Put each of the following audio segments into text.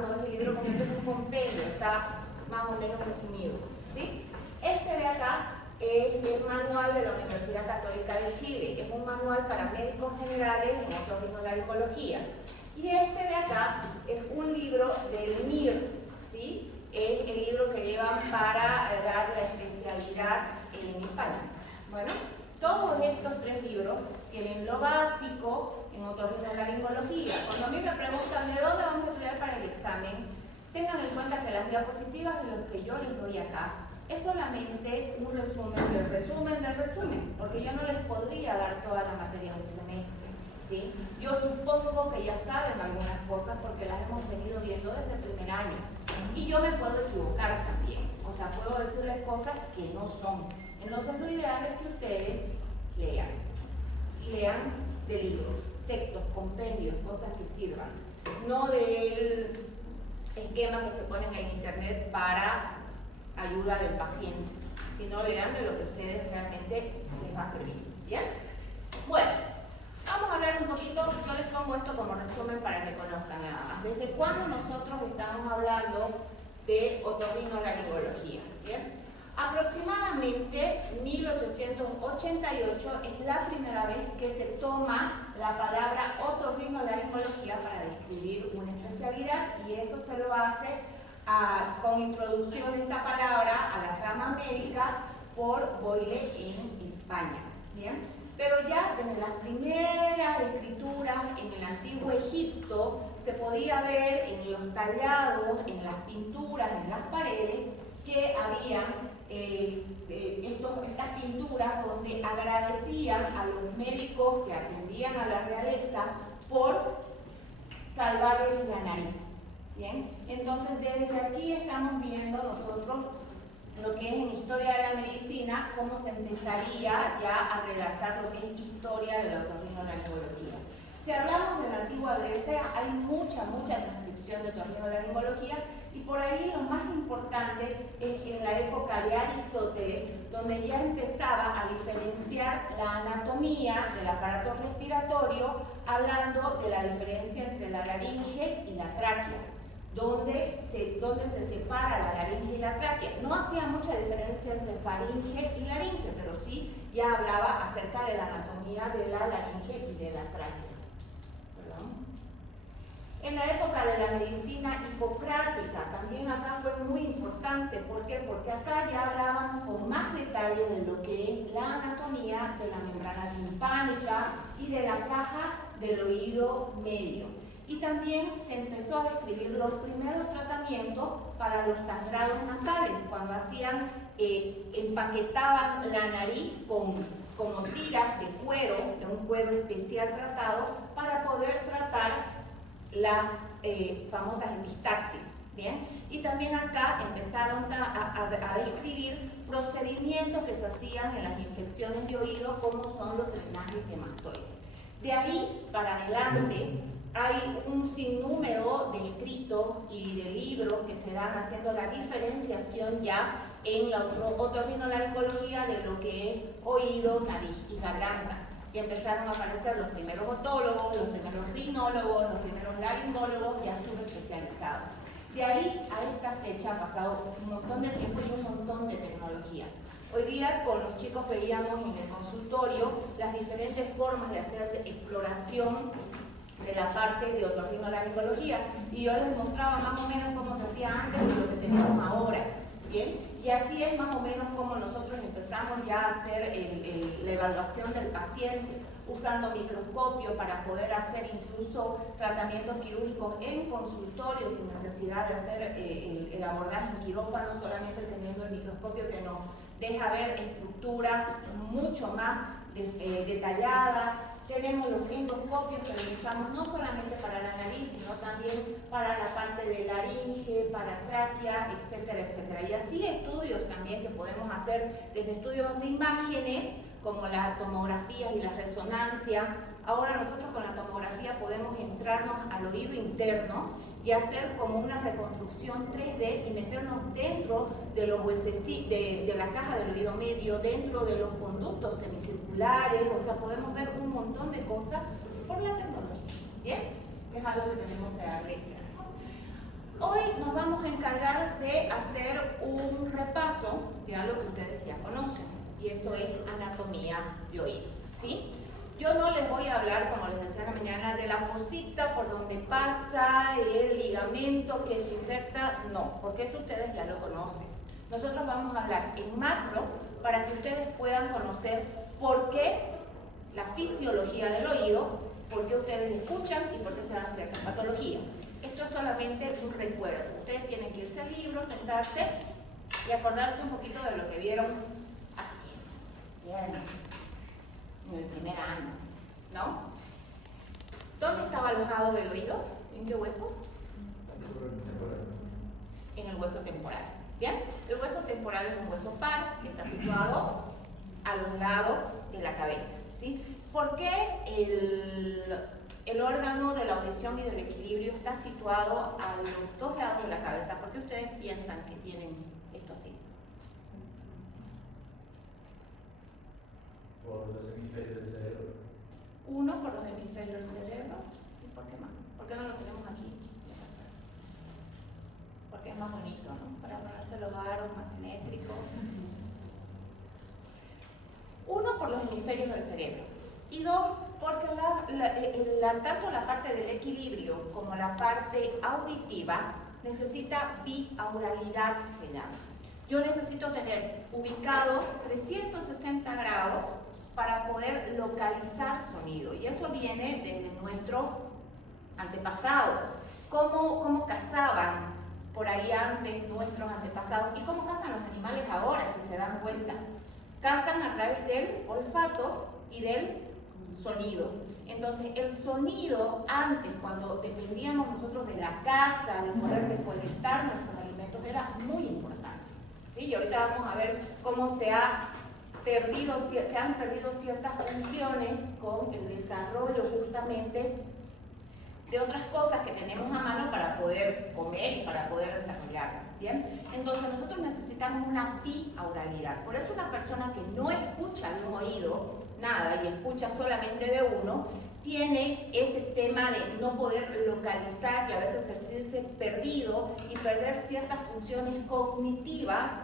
no es el libro completo, es un compendio, está más o menos resumido, ¿sí? Este de acá es el manual de la Universidad Católica de Chile, es un manual para médicos generales en otorrinolaringología. Y este de acá es un libro del MIR, ¿sí? Es el libro que llevan para dar la especialidad en España. Bueno, todos estos tres libros tienen lo básico en otorrinolaringología. Cuando a mí me preguntan de dónde vamos a estudiar para el examen, tengan en cuenta que las diapositivas de los que yo les doy acá es solamente un resumen del resumen, porque yo no les podría dar toda la materia del semestre, ¿sí? Yo supongo que ya saben algunas cosas porque las hemos venido viendo desde el primer año. Y yo me puedo equivocar también, o sea, puedo decirles cosas que no son. Entonces lo ideal es que ustedes lean de libros, textos, compendios, cosas que sirvan, no del esquema que se pone en el internet para ayuda del paciente, sino lean de lo que a ustedes realmente les va a servir. ¿Bien? Bueno, vamos a hablar un poquito, yo les pongo esto como resumen para que conozcan nada más. ¿Desde cuándo nosotros estamos hablando de otorrinolaringología? ¿Bien? Aproximadamente 1888 es la primera vez que se toma la palabra otorrinolaringología para describir una especialidad, y eso se lo hace con introducción de esta palabra a la rama médica por Boyle en España. ¿Bien? Pero ya desde las primeras escrituras en el antiguo Egipto se podía ver en los tallados, en las pinturas, en las paredes, que habían estas pinturas donde agradecían a los médicos que atendían a la realeza por salvarles la nariz. ¿Bien? Entonces desde aquí estamos viendo nosotros lo que es en historia de la medicina, cómo se empezaría ya a redactar lo que es historia de la otorrinolaringología. Si hablamos de la antigua Grecia, hay mucha transcripción de otorrinolaringología, y por ahí lo más importante es en la época de Aristóteles, donde ya empezaba a diferenciar la anatomía del aparato respiratorio, hablando de la diferencia entre la laringe y la tráquea, donde se separa la laringe y la tráquea. No hacía mucha diferencia entre faringe y laringe, pero sí ya hablaba acerca de la anatomía de la laringe y de la tráquea. ¿Perdón? En la época de la medicina hipocrática, también acá fue muy importante. ¿Por qué? Porque acá ya hablaban con más detalle de lo que es la anatomía de la membrana timpánica y de la caja del oído medio. Y también se empezó a describir los primeros tratamientos para los sangrados nasales, cuando hacían, empaquetaban la nariz con como tiras de cuero, de un cuero especial tratado, para poder tratar las famosas epistaxis. ¿Bien? Y también acá empezaron a describir procedimientos que se hacían en las infecciones de oído, como son los drenajes de mastoides. De ahí para adelante hay un sinnúmero de escritos y de libros que se dan haciendo la diferenciación ya en la otorrinolaringología de lo que es oído, nariz y garganta. Y empezaron a aparecer los primeros otólogos, los primeros rinólogos, los primeros laringólogos ya subespecializados. De ahí a esta fecha ha pasado un montón de tiempo y un montón de tecnología. Hoy día con los chicos veíamos en el consultorio las diferentes formas de hacer exploración de la parte de otorrinolaringología, y yo les mostraba más o menos cómo se hacía antes y lo que tenemos ahora. ¿Bien? Y así es más o menos como nosotros empezamos ya a hacer la evaluación del paciente, usando microscopio para poder hacer incluso tratamientos quirúrgicos en consultorio sin necesidad de hacer el abordaje en quirófano, solamente teniendo el microscopio que nos deja ver estructuras mucho más detalladas. Tenemos los endoscopios que los usamos no solamente para la nariz, sino también para la parte de laringe, para tráquea, etcétera, etcétera. Y así estudios también que podemos hacer, desde estudios de imágenes, como las tomografías y la resonancia. Ahora nosotros con la tomografía podemos entrarnos al oído interno y hacer como una reconstrucción 3D y meternos dentro de los huesecitos, de la caja del oído medio, dentro de los conductos semicirculares. O sea, podemos ver un montón de cosas por la tecnología. ¿Bien? Es algo que tenemos que darle gracias. Hoy nos vamos a encargar de hacer un repaso de algo que ustedes ya conocen, y eso es anatomía de oído, ¿sí? Yo no les voy a hablar, como les decía en la mañana, de la fosita por donde pasa el ligamento que se inserta, no, porque eso ustedes ya lo conocen. Nosotros vamos a hablar en macro para que ustedes puedan conocer por qué la fisiología del oído, por qué ustedes escuchan y por qué se dan ciertas patologías. Esto es solamente un recuerdo. Ustedes tienen que irse al libro, sentarse y acordarse un poquito de lo que vieron hace tiempo. Bien. En el primer año, ¿no? ¿Dónde estaba alojado el oído? ¿En qué hueso? En el hueso temporal. ¿Bien? El hueso temporal es un hueso par que está situado a los lados de la cabeza, ¿sí? ¿Por qué el órgano de la audición y del equilibrio está situado a los dos lados de la cabeza? ¿Por qué ustedes piensan que tienen esto así? Por los hemisferios del cerebro. Uno, por los hemisferios del cerebro. ¿Y por qué más? ¿Por qué no lo tenemos aquí? Porque es más bonito, ¿no? Para ponerse los aros más simétricos. Uno, por los hemisferios del cerebro. Y dos, porque tanto la parte del equilibrio como la parte auditiva necesita biauralidad, se llama. Yo necesito tener ubicados 360 grados para poder localizar sonido, y eso viene desde nuestro antepasado. ¿Cómo cazaban por ahí antes nuestros antepasados? ¿Y cómo cazan los animales ahora, si se dan cuenta? Cazan a través del olfato y del sonido. Entonces, el sonido antes, cuando dependíamos nosotros de la caza, de poder recolectar nuestros alimentos, era muy importante, ¿sí? Y ahorita vamos a ver cómo se han perdido ciertas funciones con el desarrollo justamente de otras cosas que tenemos a mano para poder comer y para poder desarrollar, ¿bien? Entonces nosotros necesitamos una biauralidad. Por eso una persona que no escucha de un oído nada y escucha solamente de uno, tiene ese tema de no poder localizar y a veces sentirse perdido y perder ciertas funciones cognitivas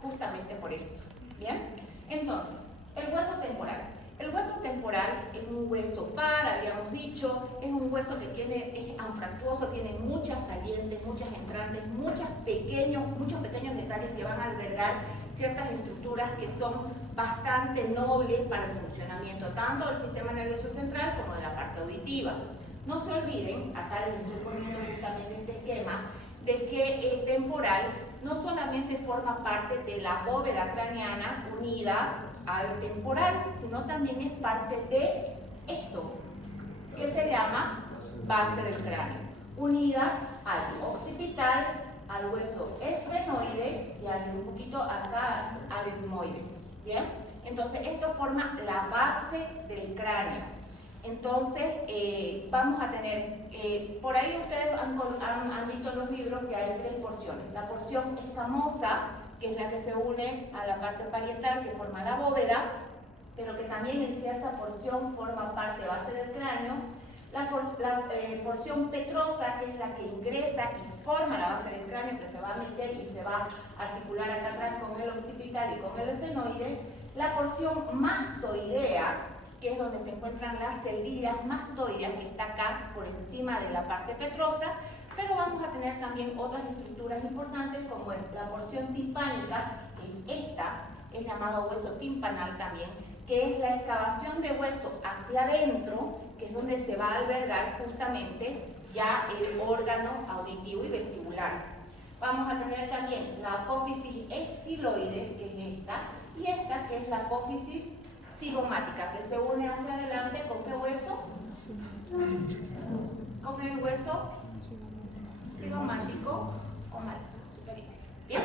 justamente por esto, ¿bien? Entonces, el hueso temporal. El hueso temporal es un hueso par, habíamos dicho, es un hueso que es anfractuoso, tiene muchas salientes, muchas entrantes, muchos pequeños detalles que van a albergar ciertas estructuras que son bastante nobles para el funcionamiento tanto del sistema nervioso central como de la parte auditiva. No se olviden, acá les estoy poniendo justamente este esquema, de que el temporal no solamente forma parte de la bóveda craneana unida al temporal, sino también es parte de esto, que se llama base del cráneo, unida al occipital, al hueso esfenoide y un poquito acá al etmoides, ¿bien? Entonces esto forma la base del cráneo. Entonces vamos a tener, por ahí ustedes han visto en los libros que hay tres porciones. La porción escamosa, que es la que se une a la parte parietal que forma la bóveda, pero que también en cierta porción forma parte base del cráneo. La porción petrosa, que es la que ingresa y forma la base del cráneo, que se va a meter y se va a articular acá atrás con el occipital y con el esfenoide. La porción mastoidea, que es donde se encuentran las celdillas mastoideas, que está acá por encima de la parte petrosa, pero vamos a tener también otras estructuras importantes como la porción timpánica, que esta es llamado hueso timpanal también, que es la excavación de hueso hacia adentro, que es donde se va a albergar justamente ya el órgano auditivo y vestibular. Vamos a tener también la apófisis estiloide, que es esta, y esta que es la apófisis cigomática, que se une hacia adelante con ¿qué hueso? Con el hueso cigomático o mal superior. Bien,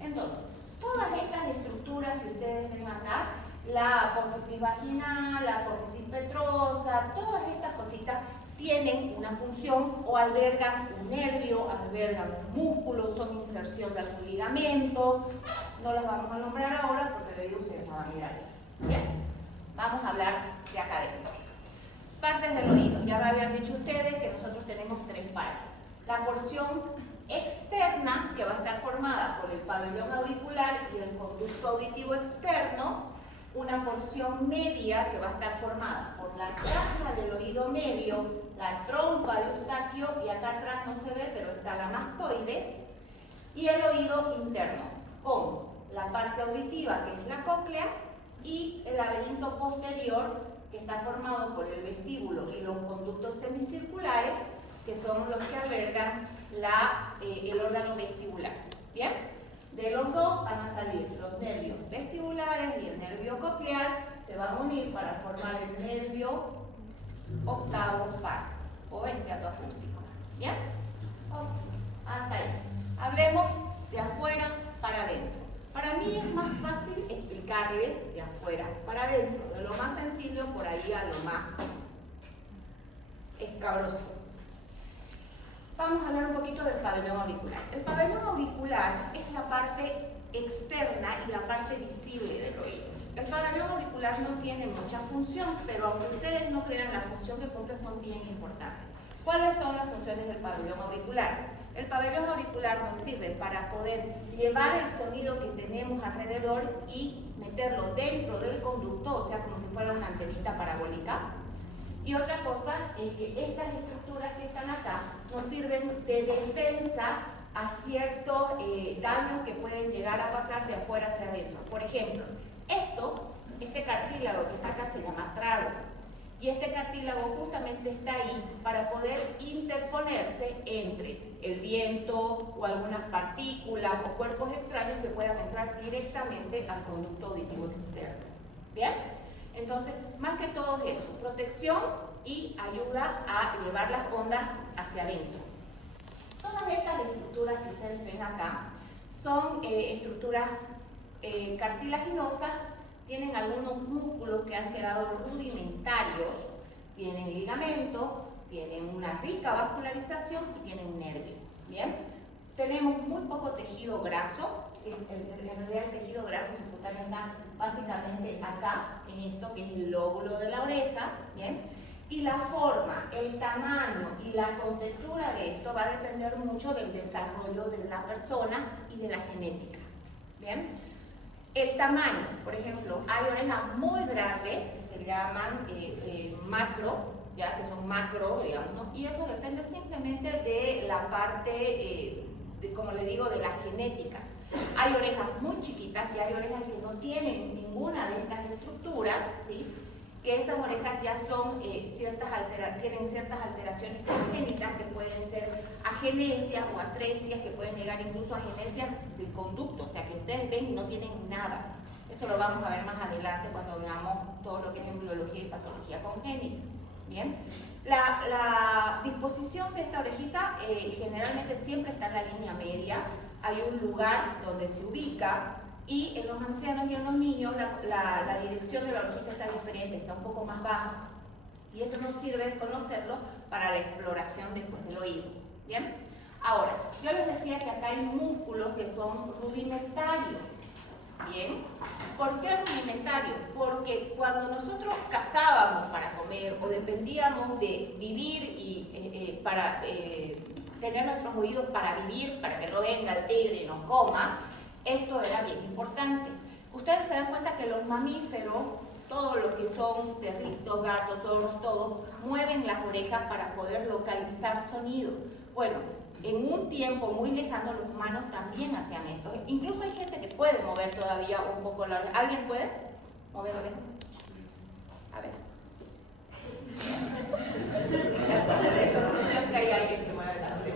entonces, todas estas estructuras que ustedes ven acá, la apófisis vaginal, la apófisis petrosa, todas estas cositas tienen una función o albergan un nervio, albergan un músculo, son inserción de algún ligamento. No las vamos a nombrar ahora porque de ahí ustedes no van a mirar. Bien, vamos a hablar de acá adentro. Partes del oído. Ya me habían dicho ustedes que nosotros tenemos tres partes. La porción externa, que va a estar formada por el pabellón auricular y el conducto auditivo externo, una porción media que va a estar formada por la caja del oído medio, la trompa de Eustaquio, y acá atrás no se ve, pero está la mastoides, y el oído interno, con la parte auditiva, que es la cóclea, y el laberinto posterior, que está formado por el vestíbulo y los conductos semicirculares, que son los que albergan el órgano vestibular. ¿Bien? De los dos van a salir los nervios vestibulares y el nervio coclear, se van a unir para formar el nervio octavo par o esteatoacústico. ¿Bien? Ok, hasta ahí. Hablemos de afuera para adentro. Para mí es más fácil explicarles de afuera para adentro, de lo más sencillo por ahí a lo más escabroso. Vamos a hablar un poquito del pabellón auricular. El pabellón auricular es la parte externa y la parte visible del oído. El pabellón auricular no tiene mucha función, pero aunque ustedes no crean, la función que cumple son bien importantes. ¿Cuáles son las funciones del pabellón auricular? El pabellón auricular nos sirve para poder llevar el sonido que tenemos alrededor y meterlo dentro del conducto, o sea, como si fuera una antenita parabólica. Y otra cosa es que estas estructuras que están acá nos sirven de defensa a ciertos daños que pueden llegar a pasar de afuera hacia adentro. Por ejemplo, este cartílago que está acá se llama trago. Y este cartílago justamente está ahí para poder interponerse entre el viento o algunas partículas o cuerpos extraños que puedan entrar directamente al conducto auditivo externo. ¿Bien? Entonces, más que todo es eso, protección y ayuda a llevar las ondas hacia adentro. Todas estas estructuras que ustedes ven acá son estructuras cartilaginosas, tienen algunos músculos que han quedado rudimentarios, tienen ligamentos, tienen una rica vascularización y tienen nervio. ¿Bien? Tenemos muy poco tejido graso, en realidad el tejido graso subcutáneo está básicamente acá, en esto que es el lóbulo de la oreja, ¿bien? Y la forma, el tamaño y la contextura de esto va a depender mucho del desarrollo de la persona y de la genética, ¿bien? El tamaño, por ejemplo, hay orejas muy grandes que se llaman macro, ya que son macro, digamos, ¿no? Y eso depende simplemente de la parte, como le digo, de la genética. Hay orejas muy chiquitas y hay orejas que no tienen ninguna de estas estructuras, ¿sí? Que esas orejas ya son tienen ciertas alteraciones congénitas que pueden ser agenesias o atresias, que pueden llegar incluso a agenesias de conducto, o sea que ustedes ven y no tienen nada. Eso lo vamos a ver más adelante cuando veamos todo lo que es embriología y patología congénita. Bien, la disposición de esta orejita generalmente siempre está en la línea media. Hay un lugar donde se ubica y en los ancianos y en los niños la dirección de la orejita está diferente, está un poco más baja. Y eso nos sirve de conocerlo para la exploración del oído. ¿Bien? Ahora, yo les decía que acá hay músculos que son rudimentarios. ¿Bien? ¿Por qué rudimentarios? Porque cuando nosotros cazábamos para comer o dependíamos de vivir y para tener nuestros oídos para vivir, para que no venga el tigre y nos coma, esto era bien importante. Ustedes se dan cuenta que los mamíferos, todos los que son perritos, gatos, zorros, todos, mueven las orejas para poder localizar sonido. Bueno, en un tiempo muy lejano los humanos también hacían esto. Incluso hay gente que puede mover todavía un poco la oreja. ¿Alguien puede mover la oreja? A ver. Siempre hay alguien que mueve la oreja.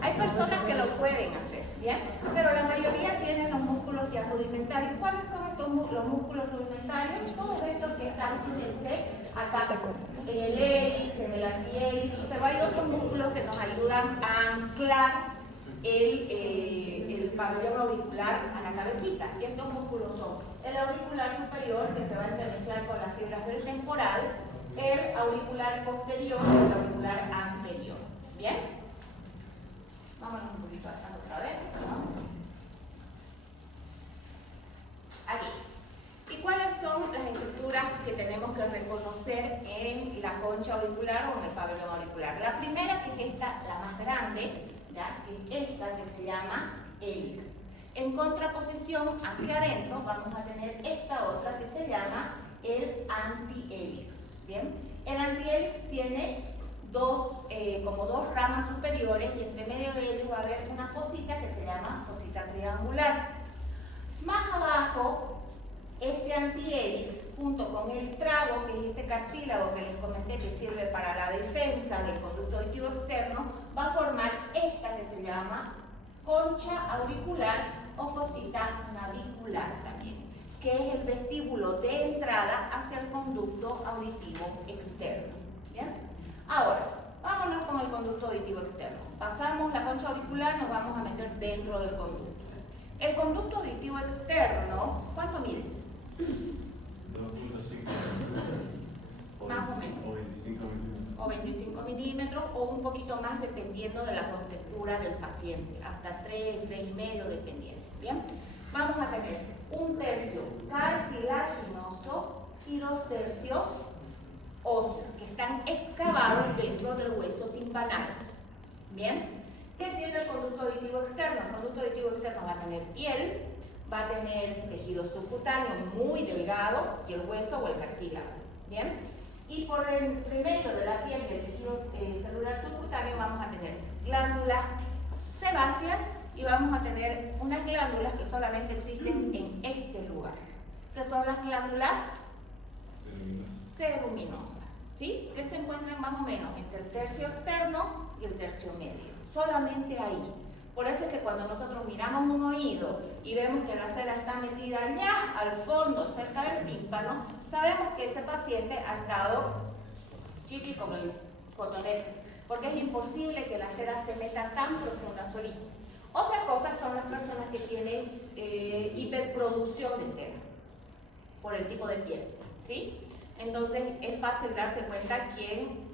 Hay personas que lo pueden hacer, ¿bien? Pero la mayoría tienen los músculos ya rudimentarios. ¿Cuáles son los músculos rudimentarios? Todos estos que están, fíjense, acá en el hélix, en el antihélix, pero hay otros músculos que nos ayudan a anclar el pabellón auricular a la cabecita. Y estos músculos son el auricular superior, que se va a entremezclar con las fibras del temporal, el auricular posterior y el auricular anterior. ¿Bien? Vámonos un poquito atrás otra vez, ¿no? Aquí. ¿Y cuáles son las estructuras que tenemos que reconocer reconocer en la concha auricular o en el pabellón auricular. La primera, que es esta, la más grande, ¿ya? Que es esta que se llama hélix. En contraposición hacia adentro vamos a tener esta otra que se llama el antihélix. ¿Bien? El antihélix tiene como dos ramas superiores y entre medio de ellos va a haber una fosita que se llama fosita triangular. Más abajo, este antihélix, junto con el trago, que es este cartílago que les comenté que sirve para la defensa del conducto auditivo externo, va a formar esta que se llama concha auricular o fosita navicular también, que es el vestíbulo de entrada hacia el conducto auditivo externo. ¿Bien? Ahora, vámonos con el conducto auditivo externo. Pasamos la concha auricular, nos vamos a meter dentro del conducto. El conducto auditivo externo, ¿cuánto mide? 2.5 Más o menos. O 25 milímetros. O 25 milímetros o un poquito más dependiendo de la contextura del paciente, hasta 3, 3,5 dependiendo. ¿Bien? Vamos a tener 1/3 cartilaginoso y 2/3 óseo, que están excavados dentro del hueso timpanal. ¿Bien? ¿Qué tiene el conducto auditivo externo? El conducto auditivo externo va a tener piel, va a tener tejido subcutáneo muy delgado y el hueso o el cartílago. ¿Bien? Y por entre medio de la piel y el tejido celular subcutáneo vamos a tener glándulas sebáceas y vamos a tener unas glándulas que solamente existen en este lugar, que son las glándulas ceruminosas, ¿sí? Que se encuentran más o menos entre el tercio externo y el tercio medio, solamente ahí. Por eso es que cuando nosotros miramos un oído y vemos que la cera está metida allá al fondo, cerca del tímpano, sabemos que ese paciente ha estado chiqui como el cotonete, porque es imposible que la cera se meta tan profunda solita. Otra cosa son las personas que tienen hiperproducción de cera por el tipo de piel, ¿sí? Entonces es fácil darse cuenta quién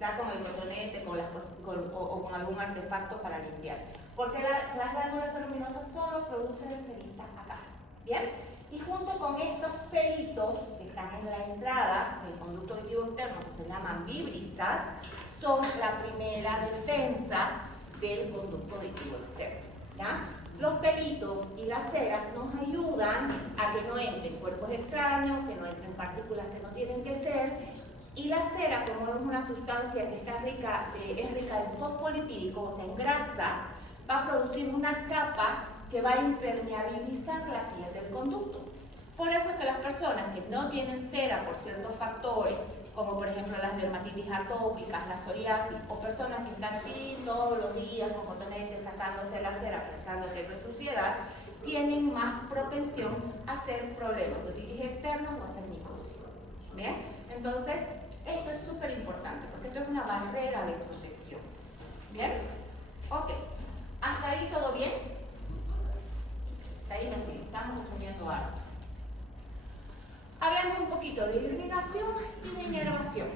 da con el cotonete o con algún artefacto para limpiar. Porque las glándulas ceruminosas solo producen cerita acá. ¿Bien? Y junto con estos pelitos que están en la entrada del conducto auditivo externo, que se llaman vibrisas, son la primera defensa del conducto auditivo externo. ¿Ya? Los pelitos y la cera nos ayudan a que no entren cuerpos extraños, que no entren partículas que no tienen que ser. Y la cera, como es una sustancia que es rica en fosfolipídicos, o sea, en grasa, va a producir una capa que va a impermeabilizar la piel del conducto. Por eso es que las personas que no tienen cera por ciertos factores, como por ejemplo las dermatitis atópicas, la psoriasis, o personas que están todos los días con cotonete sacándose la cera pensando que es suciedad, tienen más propensión a hacer problemas de otitis externa o a hacer micosis. ¿Bien? Entonces, esto es súper importante porque esto es una barrera de protección. ¿Bien? Ok. ¿Hasta ahí todo bien? Hasta ahí me sigue. Estamos resumiendo algo. Hablando un poquito de irrigación y de inervación.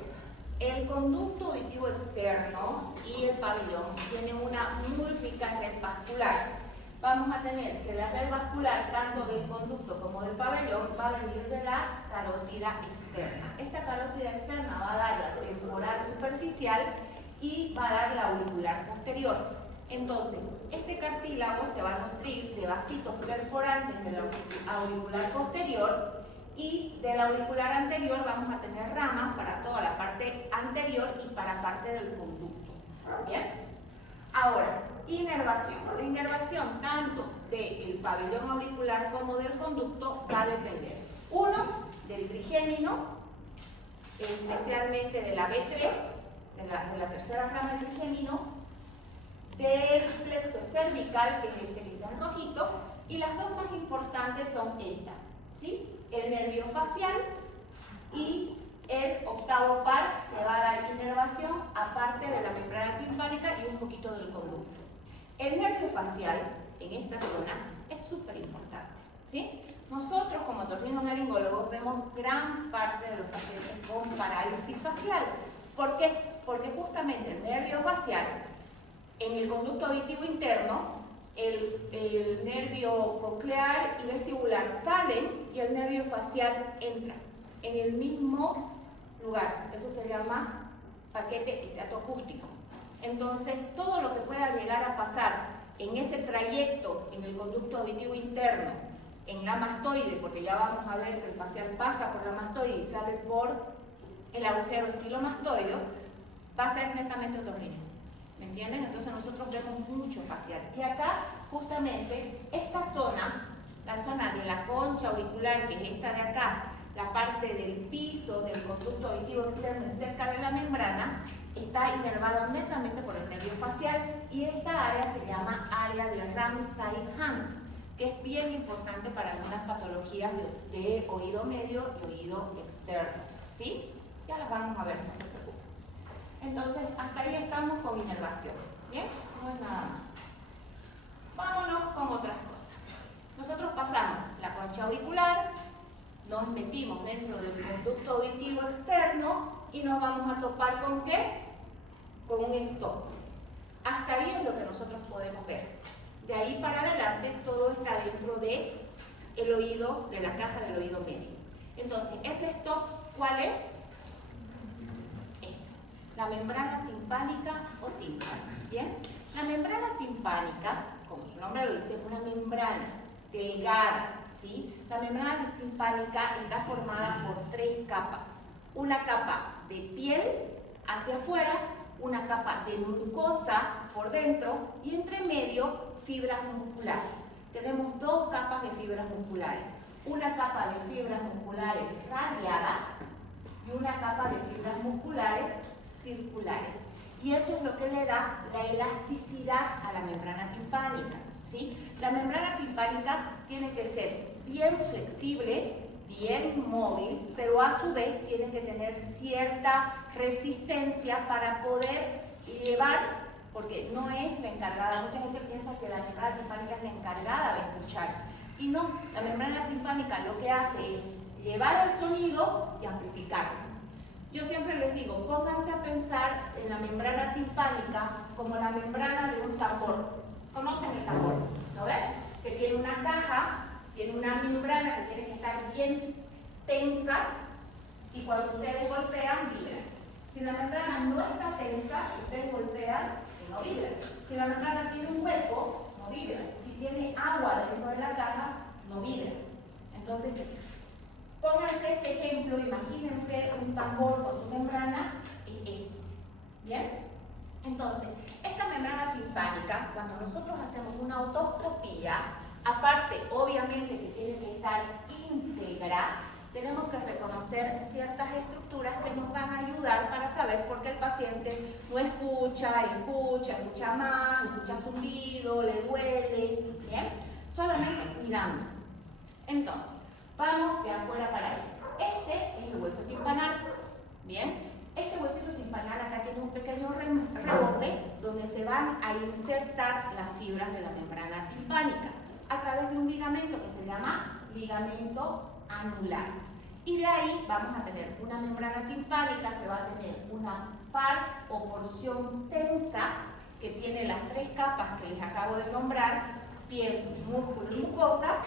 El conducto auditivo externo y el pabellón tienen una muy rica red vascular. Vamos a tener que la red vascular, tanto del conducto como del pabellón, va a venir de la carótida externa. Esta carótida externa va a dar la temporal superficial y va a dar la auricular posterior. Entonces, este cartílago se va a nutrir de vasitos perforantes de la auricular posterior y de la auricular anterior vamos a tener ramas para toda la parte anterior y para parte del conducto. ¿Bien? Ahora, inervación. La inervación tanto del pabellón auricular como del conducto va a depender, uno, del trigémino, especialmente de la B3, de la tercera rama del trigémino, del plexo cervical, que es este que está en rojito, y las dos más importantes son estas, ¿sí? El nervio facial y el octavo par, que va a dar inervación aparte de la membrana timpánica y un poquito del conducto. El nervio facial en esta zona es súper importante, ¿sí? Nosotros como otorrinolaringólogos vemos gran parte de los pacientes con parálisis facial. ¿Por qué? Porque justamente el nervio facial en el conducto auditivo interno, el nervio coclear y vestibular salen y el nervio facial entra. en el mismo lugar. Eso se llama paquete estatoacústico. Entonces, todo lo que pueda llegar a pasar en ese trayecto, en el conducto auditivo interno, en la mastoide, porque ya vamos a ver que el facial pasa por la mastoide y sale por el agujero estilomastoideo, va a ser netamente otorrino. ¿Me entienden? Entonces nosotros vemos mucho facial. Y acá, justamente, esta zona, la zona de la concha auricular, que es esta de acá, la parte del piso del conducto auditivo externo cerca de la membrana, está inervada netamente por el nervio facial, y esta área se llama área de Ramsay-Hunt, que es bien importante para algunas patologías de oído medio y oído externo. ¿Sí? Ya las vamos a ver, no se preocupen. Entonces, hasta ahí estamos con inervación. ¿Bien? No es nada más. Vámonos con otras cosas. Nosotros pasamos la concha auricular, nos metimos dentro del conducto auditivo externo y nos vamos a topar ¿con qué? Con un stop. Hasta ahí es lo que nosotros podemos ver. De ahí para adelante todo está dentro de el oído, de la caja del oído medio. Entonces, ese stop, ¿cuál es? La membrana timpánica o tímpano. ¿Bien? La membrana timpánica, como su nombre lo dice, es una membrana delgada. ¿Sí? La membrana timpánica está formada por 3 capas. Una capa de piel hacia afuera, una capa de mucosa por dentro y entre medio fibras musculares. Tenemos 2 capas de fibras musculares. Una capa de fibras musculares radiada y una capa de fibras musculares circulares. Y eso es lo que le da la elasticidad a la membrana timpánica. ¿Sí? La membrana timpánica tiene que ser bien flexible, bien móvil, pero a su vez tiene que tener cierta resistencia para poder llevar, porque no es la encargada. Mucha gente piensa que la membrana timpánica es la encargada de escuchar. Y no, la membrana timpánica lo que hace es llevar el sonido y amplificarlo. Yo siempre les digo, pónganse a pensar en la membrana timpánica como la membrana de un tambor. ¿Conocen el tambor? ¿Lo ven? Que tiene una caja, tiene una membrana que tiene que estar bien tensa y cuando ustedes golpean, vibra. Si la membrana no está tensa, ustedes golpean y no vibra. Si la membrana tiene un hueco, no vibra. Si tiene agua dentro de la caja, no vibra. Entonces, pónganse ese ejemplo, imagínense un tambor con su membrana y esto. ¿Bien? Entonces, esta membrana timpánica, cuando nosotros hacemos una otoscopía, aparte, obviamente, que tiene que estar íntegra, tenemos que reconocer ciertas estructuras que nos van a ayudar para saber por qué el paciente no escucha más, escucha zumbido, le duele, ¿bien? Solamente mirando. Entonces, vamos de afuera para adentro. Este es el hueso timpanal, ¿bien? Este huesito timpanal acá tiene un pequeño reborde donde se van a insertar las fibras de la membrana timpánica a través de un ligamento que se llama ligamento anular. Y de ahí vamos a tener una membrana timpánica que va a tener una pars o porción tensa que tiene las 3 capas que les acabo de nombrar, piel, músculo y mucosa.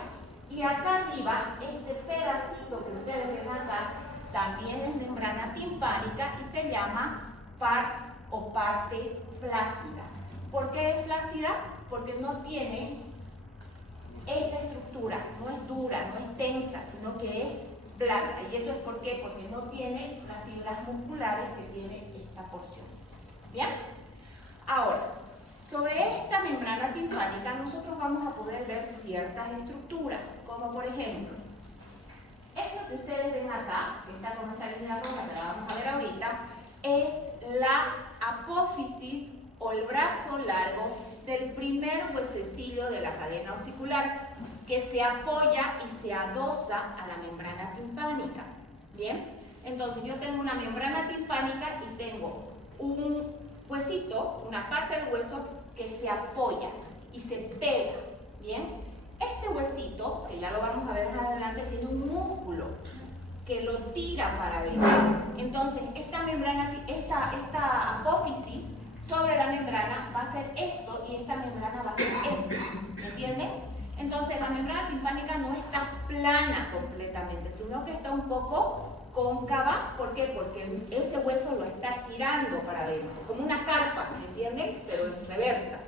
Y acá arriba, este pedacito que ustedes ven acá, también es membrana timpánica y se llama pars o parte flácida. ¿Por qué es flácida? Porque no tiene esta estructura, no es dura, no es tensa, sino que es blanda. ¿Y eso es por qué? Porque no tiene las fibras musculares que tiene esta porción. ¿Bien? Ahora, sobre esta membrana timpánica nosotros vamos a poder ver ciertas estructuras, como por ejemplo, esto que ustedes ven acá, que está con esta línea roja, que la vamos a ver ahorita, es la apófisis o el brazo largo del primer huesecillo de la cadena ossicular, que se apoya y se adosa a la membrana timpánica. ¿Bien? Entonces yo tengo una membrana timpánica y tengo un huesito, una parte del hueso que se apoya y se pega. ¿Bien? Este huesito, que ya lo vamos a ver más adelante, tiene un músculo que lo tira para adentro. Entonces, esta membrana, esta apófisis sobre la membrana va a ser esto y esta membrana va a ser esto. ¿Entienden? Entonces, Entonces la membrana timpánica no está plana completamente, sino que está un poco cóncava. ¿Por qué? Porque ese hueso lo está tirando para adentro, como una carpa, ¿me entienden? Pero en reversa.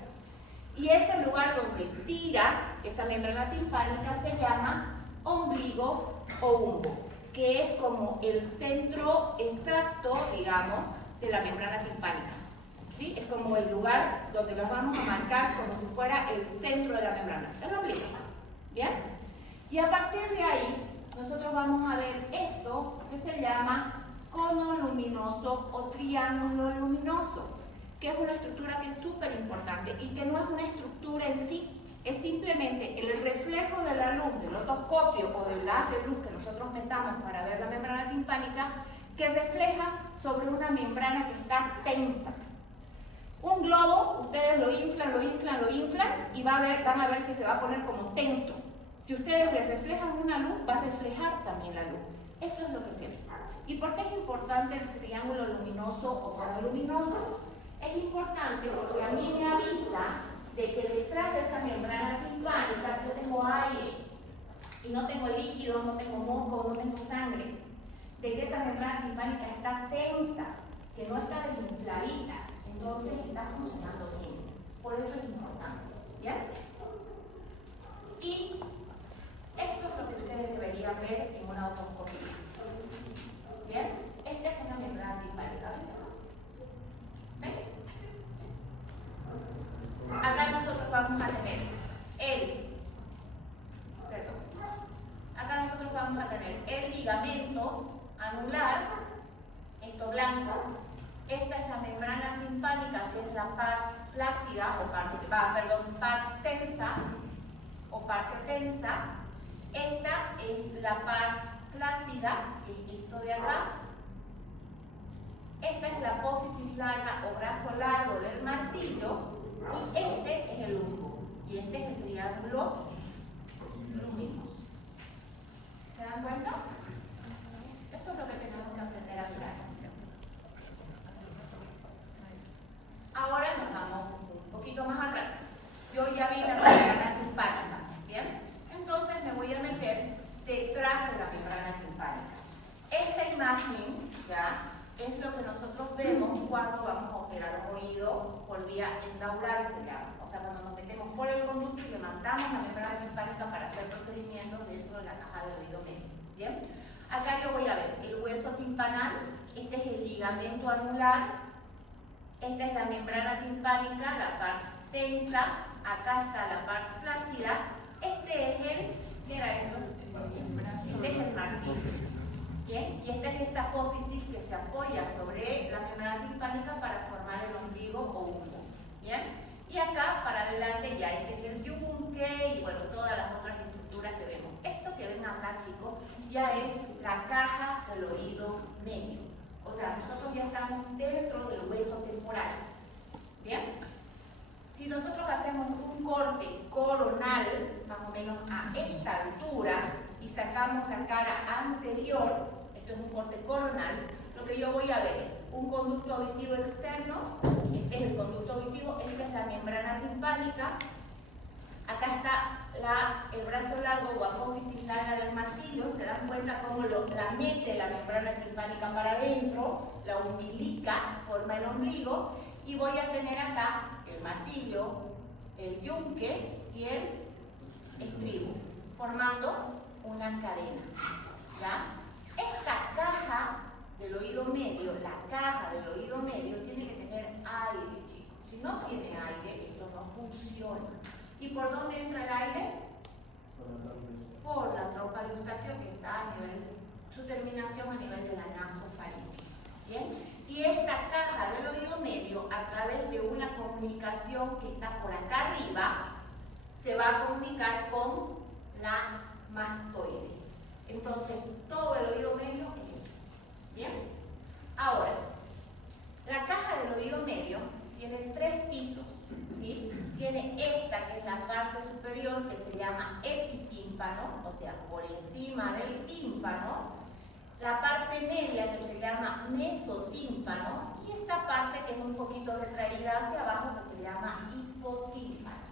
Y ese lugar donde tira esa membrana timpánica se llama ombligo o umbo, que es como el centro exacto, digamos, de la membrana timpánica. ¿Sí? Es como el lugar donde los vamos a marcar como si fuera el centro de la membrana, el ombligo. ¿Bien? Y a partir de ahí, nosotros vamos a ver esto que se llama cono luminoso o triángulo luminoso, que es una estructura que es súper importante y que no es una estructura en sí, es simplemente el reflejo de la luz del otoscopio o del haz de luz que nosotros metamos para ver la membrana timpánica, que refleja sobre una membrana que está tensa. Un globo, ustedes lo inflan y van a ver que se va a poner como tenso. Si ustedes les reflejan una luz, va a reflejar también la luz. Eso es lo que se ve. ¿Y por qué es importante el triángulo luminoso o cono luminoso? Es importante porque a mí me avisa de que detrás de esa membrana timpánica yo tengo aire y no tengo líquido, no tengo moco, no tengo sangre, de que esa membrana timpánica está tensa, que no está desinfladita, entonces está funcionando bien. Por eso es importante. ¿Bien? Y esto es lo que ustedes deberían ver en una otoscopia. ¿Bien? Esta es una membrana timpánica. ¿Ven? Acá nosotros vamos a tener el ligamento anular, esto blanco. Esta es la membrana timpánica, que es la pars flácida o pars tensa o parte tensa. Esta es la pars flácida, que es esto de acá. Esta es la apófisis larga o brazo largo del martillo. Y este es el umbo. Y este es el triángulo luminoso. ¿Se dan cuenta? Eso es lo que tenemos que aprender a mirar. Ahora nos vamos un poquito más atrás. Yo ya vi la membrana timpánica. ¿Bien? Entonces me voy a meter detrás de la membrana timpánica. Esta imagen, ¿ya?, es lo que nosotros vemos cuando vamos a operar un oído por vía endaural, se llama. O sea, cuando nos metemos por el conducto y levantamos la membrana timpánica para hacer procedimientos dentro de la caja de oído medio. ¿Bien? Acá yo voy a ver el hueso timpanal, este es el ligamento anular, esta es la membrana timpánica, la pars tensa, acá está la pars flácida, este es el, ¿qué era esto? Este es el martillo. ¿Bien? Y esta es esta apófisis que se apoya sobre la membrana timpánica para formar el ombligo o umbo. ¿Bien? Y acá para adelante ya este es el yunque y bueno, todas las otras estructuras que vemos. Esto que ven acá, chicos, ya es la caja del oído medio. O sea, nosotros ya estamos dentro del hueso temporal. ¿Bien? Si nosotros hacemos un corte coronal, más o menos a esta altura, y sacamos la cara anterior, esto es un corte coronal, lo que yo voy a ver es un conducto auditivo externo, este es el conducto auditivo, esta es la membrana timpánica, acá está el brazo largo o apófisis larga del martillo, se dan cuenta cómo la mete la membrana timpánica para adentro, la umbilica, forma el ombligo, y voy a tener acá el martillo, el yunque y el estribo, formando una cadena. ¿Ya? Esta caja del oído medio, la caja del oído medio tiene que tener aire, chicos. Si no tiene aire, esto no funciona. ¿Y por dónde entra el aire? Por la trompa de Eustaquio, que está a nivel, su terminación a nivel de la nasofaringe. ¿Bien? Y esta caja del oído medio, a través de una comunicación que está por acá arriba, se va a comunicar con la mastoide. Entonces, todo el oído medio es eso. ¿Bien? Ahora, la caja del oído medio tiene 3 pisos. ¿Sí? Tiene esta, que es la parte superior, que se llama epitímpano, o sea, por encima del tímpano. La parte media, que se llama mesotímpano. Y esta parte, que es un poquito retraída hacia abajo, que se llama hipotímpano.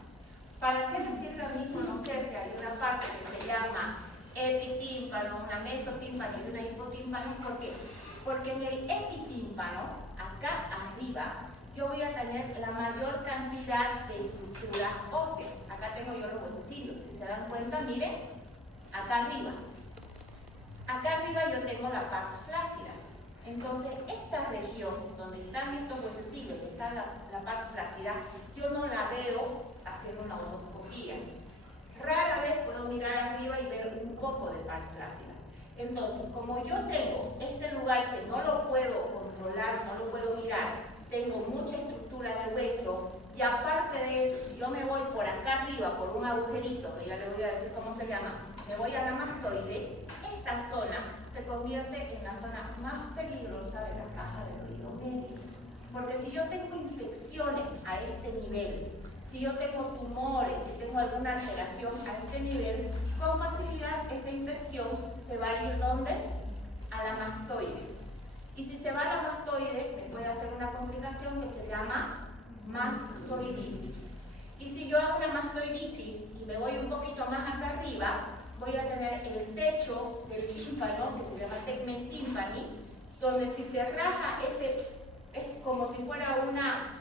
¿Para qué me sirve a mí conocer que hay una parte que se llama epitímpano, una mesotímpano y una hipotímpano? ¿Por qué? Porque en el epitímpano, acá arriba, yo voy a tener la mayor cantidad de estructura ósea. Acá tengo yo los huesecillos. Si se dan cuenta, miren, acá arriba. Acá arriba yo tengo la pars flácida. Entonces, esta región donde están estos huesecillos, que está la pars flácida, yo no la veo haciendo una otoscopía. Rara vez puedo mirar arriba y ver un poco de pars flácida. Entonces, como yo tengo este lugar que no lo puedo controlar, no lo puedo mirar, tengo mucha estructura de hueso, y aparte de eso, si yo me voy por acá arriba, por un agujerito, que ya le voy a decir cómo se llama, me voy a la mastoide, esta zona se convierte en la zona más peligrosa de la caja del oído medio. Porque si yo tengo infecciones a este nivel, si yo tengo tumores, si tengo alguna alteración a este nivel, con facilidad esta infección se va a ir ¿dónde? A la mastoide. Y si se va a la mastoide, me puede hacer una complicación que se llama mastoiditis. Y si yo hago una mastoiditis y me voy un poquito más acá arriba, voy a tener el techo del tímpano, que se llama tegmen tympani, donde si se raja es como si fuera una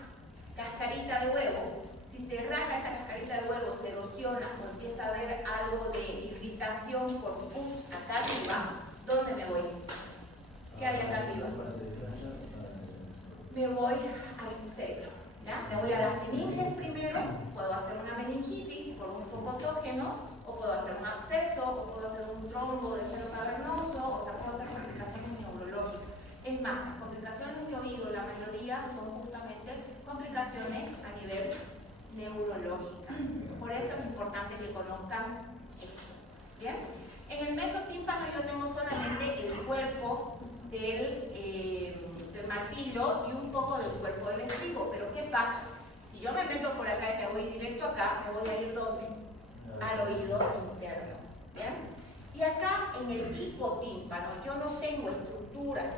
cascarita de huevo. Si se raja esa cascarita de huevo, se erosiona o empieza a haber algo de irritación por pus acá arriba, ¿dónde me voy? ¿Qué hay acá arriba? Me voy al cerebro. ¿Ya? Me voy a las meninges primero, puedo hacer una meningitis por un focotógeno, o puedo hacer un absceso, o puedo hacer un trombo de seno cavernoso, o sea, puedo hacer complicaciones neurológicas. Es más, las complicaciones de oído, la mayoría son justamente complicaciones a nivel neurológico. Por eso es importante que conozcan esto. ¿Bien? En el mesotímpano yo tengo solamente el cuerpo del martillo y un poco del cuerpo del estribo. Pero ¿qué pasa? Si yo me meto por acá y me voy directo acá, me voy a ir ¿dónde? Al oído interno. ¿Bien? Y acá en el hipotímpano yo no tengo estructuras.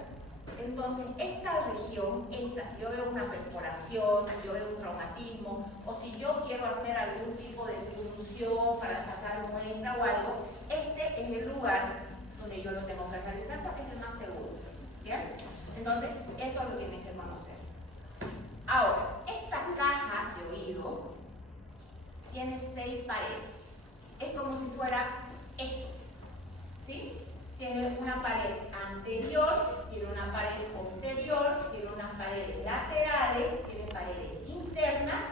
Entonces, esta región, si yo veo una perforación, si yo veo un traumatismo, o si yo quiero hacer algún tipo de punción para sacar muestra o algo, este es el lugar donde yo lo tengo que realizar porque es el más seguro. ¿Bien? Entonces, eso lo tienen que conocer. Ahora, esta caja de oído tiene 6 paredes. Es como si fuera esto. ¿Sí? Tiene una pared anterior, tiene una pared posterior, tiene unas paredes laterales, tiene paredes internas,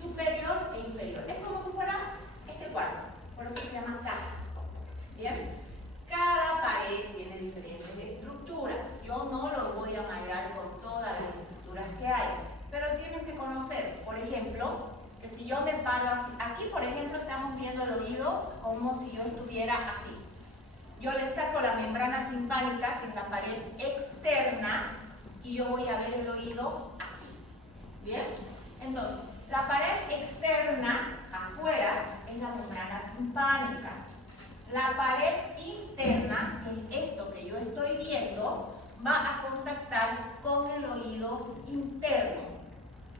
superior e inferior. Es como si fuera este cuadro, por eso se llama caja. ¿Bien? Cada pared tiene diferentes estructuras. Yo no lo voy a marear con todas las estructuras que hay, pero tienen que conocer, por ejemplo, que si yo me paro así, aquí por ejemplo estamos viendo el oído como si yo estuviera así. Yo le saco la membrana timpánica, que es la pared externa, y yo voy a ver el oído así. ¿Bien? Entonces, la pared externa, afuera, es la membrana timpánica. La pared interna, que es esto que yo estoy viendo, va a contactar con el oído interno.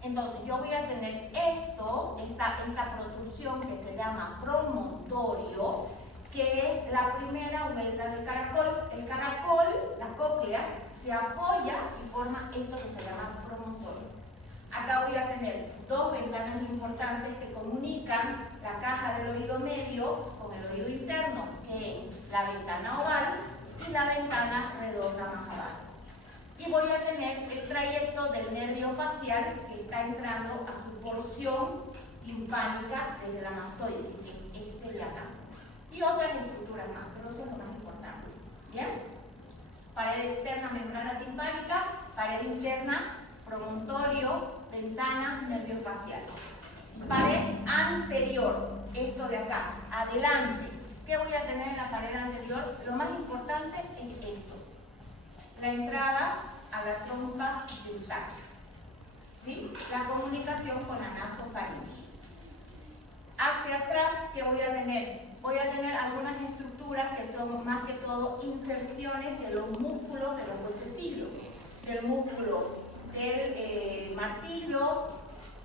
Entonces, yo voy a tener esta protrusión que se llama promontorio, que es la primera vuelta del caracol. El caracol, la cóclea, se apoya y forma esto que se llama promontorio. Acá voy a tener 2 ventanas importantes que comunican la caja del oído medio con el oído interno, que es la ventana oval y la ventana redonda más oval. Y voy a tener el trayecto del nervio facial que está entrando a su porción timpánica desde la mastoide, que es este de acá. Y otras estructuras más, pero eso es lo más importante. ¿Bien? Pared externa, membrana timpánica, pared interna, promontorio, ventana, nervio facial. Pared anterior, esto de acá, adelante. ¿Qué voy a tener en la pared anterior? Lo más importante es esto. La entrada a la trompa dental. ¿Sí? La comunicación con la nasofaringe. Hacia atrás, ¿qué voy a tener? Voy a tener algunas estructuras que son más que todo inserciones de los músculos de los huesecillos, del músculo del martillo.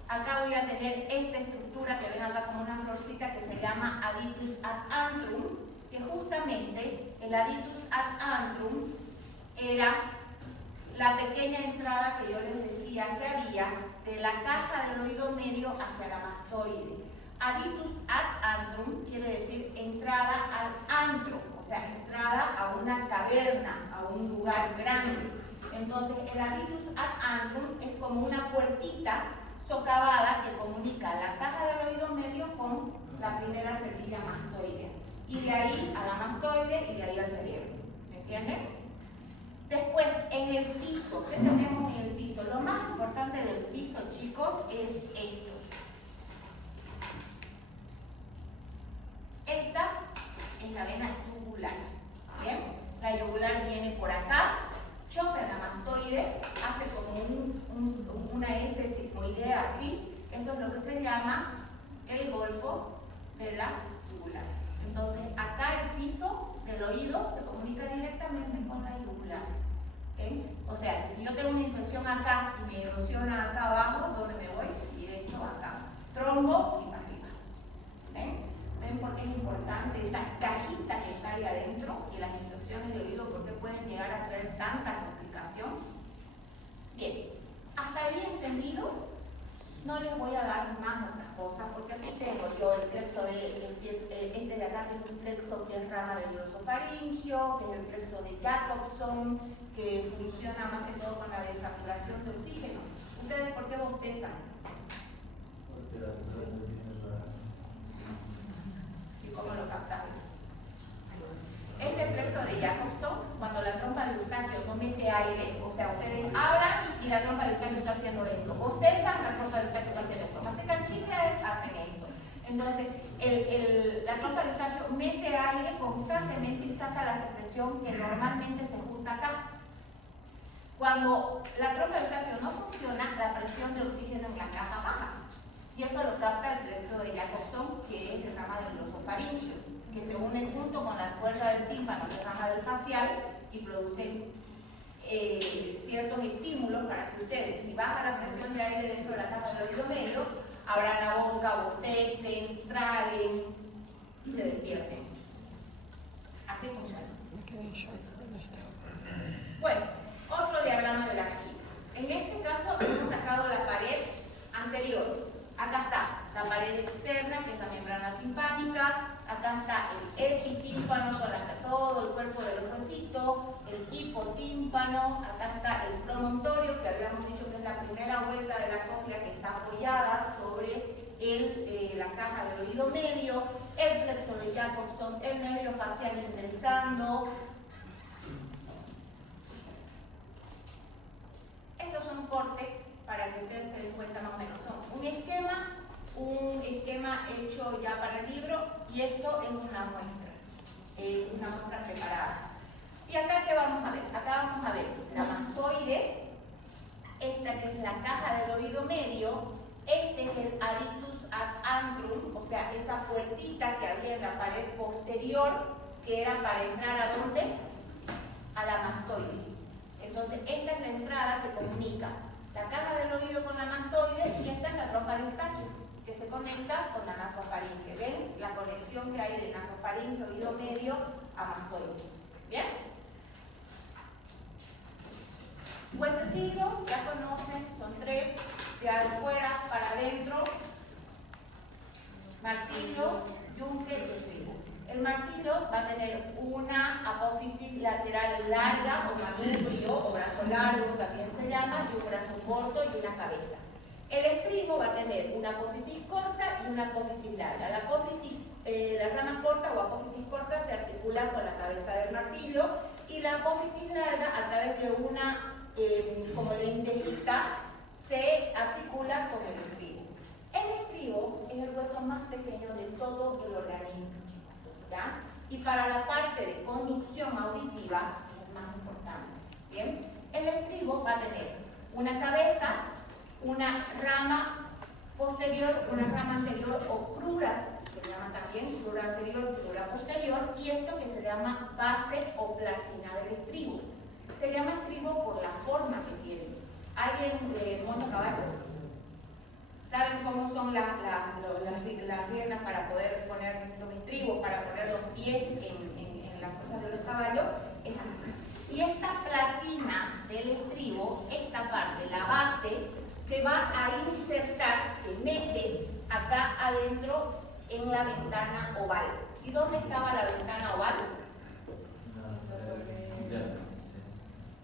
Acá voy a tener esta estructura que ven acá como una cosita que se llama aditus ad antrum, que justamente el aditus ad antrum era la pequeña entrada que yo les decía que había de la caja del oído medio hacia la mastoide. Aditus ad antrum quiere decir entrada al antro, o sea, entrada a una caverna, a un lugar grande. Entonces, el aditus ad antrum es como una puertita socavada que comunica la caja del oído medio con la primera cerdilla mastoidea. Y de ahí a la mastoide y de ahí al cerebro. ¿Me entienden? Después, en el piso, ¿qué tenemos en el piso? Lo más importante del piso, chicos, es esto. Esta es la vena yugular. ¿Bien? La yugular viene por acá, choca la mastoide, hace como una S sigmoidea así. Eso es lo que se llama el golfo de la yugular. Entonces, acá el piso del oído se comunica directamente con la yugular. ¿Okay? O sea, que si yo tengo una infección acá y me erosiona acá abajo, ¿dónde me voy? Directo acá. Trombo y para arriba. ¿Ven? ¿Ven por qué es importante esa cajita que está ahí adentro y las infecciones de oído? ¿Por qué pueden llegar a traer tanta complicación? Bien, hasta ahí entendido. No les voy a dar más otras cosas porque aquí tengo yo el plexo este de acá, que es un plexo que es rama del glosofaringio, que es el plexo de Jacobson, que funciona más que todo con la desaturación de oxígeno. ¿Ustedes por qué bostezan? Porque la sensación de tiene suena. ¿Y cómo lo captas eso? Este plexo de Jacobson, cuando la trompa de Eustaquio no mete aire, o sea, ustedes hablan y la trompa de Eustaquio está haciendo esto. Bostezan, la trompa de Eustaquio está haciendo esto. Mastican chicle, hacen esto. Entonces, la trompa de Eustaquio mete aire constantemente y saca la secreción que normalmente se junta acá. Cuando la trompa de Eustaquio no funciona, la presión de oxígeno en la caja baja. Y eso lo capta el plexo de Jacobson, que es el rama del glosofaringio, que se unen junto con la cuerda del tímpano, que es rama del facial, y producen ciertos estímulos para que ustedes, si baja la presión de aire dentro de la caja del oído medio, abran la boca, bostecen, traguen y se despierten. Así funciona. Bueno, otro diagrama de la cajita. En este caso hemos sacado la pared anterior. Acá está la pared externa, que es la membrana timpánica. Acá está el epitímpano con todo el cuerpo de los huesitos, el hipotímpano. Acá está el promontorio, que habíamos dicho que es la primera vuelta de la cóclea que está apoyada sobre la caja del oído medio, el plexo de Jacobson, el nervio facial ingresando. Estos son cortes para que ustedes se den cuenta más o menos. Son un esquema hecho ya para el libro, y esto es una muestra preparada. Y acá, ¿qué vamos a ver? Acá vamos a ver la mastoides, esta que es la caja del oído medio, este es el aditus ad antrum, o sea, esa puertita que había en la pared posterior, que era para entrar ¿a dónde? A la mastoide. Entonces, esta es la entrada que comunica la caja del oído con la mastoide, y esta es la trompa de Eustaquio, que se conecta con la nasofaringe. ¿Ven? La conexión que hay de nasofaringe, oído medio, a mastoide. ¿Bien? Huesecillo, ya conocen, son tres, de afuera para adentro: martillo, yunque y estribo. El martillo va a tener una apófisis lateral larga, o manubrio, o brazo largo también se llama, y un brazo corto y una cabeza. El estribo va a tener una apófisis corta y una apófisis larga. La rama corta o apófisis corta se articula con la cabeza del martillo, y la apófisis larga, a través de una como lentejita, se articula con el estribo. El estribo es el hueso más pequeño de todo el organismo, chicos, ¿ya? Y para la parte de conducción auditiva es el más importante. ¿Bien? El estribo va a tener una cabeza, una rama posterior, una rama anterior, o cruras, se llama también, crura anterior, crura posterior, y esto que se llama base o platina del estribo. Se llama estribo por la forma que tiene. ¿Alguien de monta caballo? ¿Saben cómo son las riendas para poder aquí en las cosas de los caballos, es así. Y esta platina del estribo, esta parte, la base, se va a insertar, se mete acá adentro en la ventana oval. ¿Y dónde estaba la ventana oval?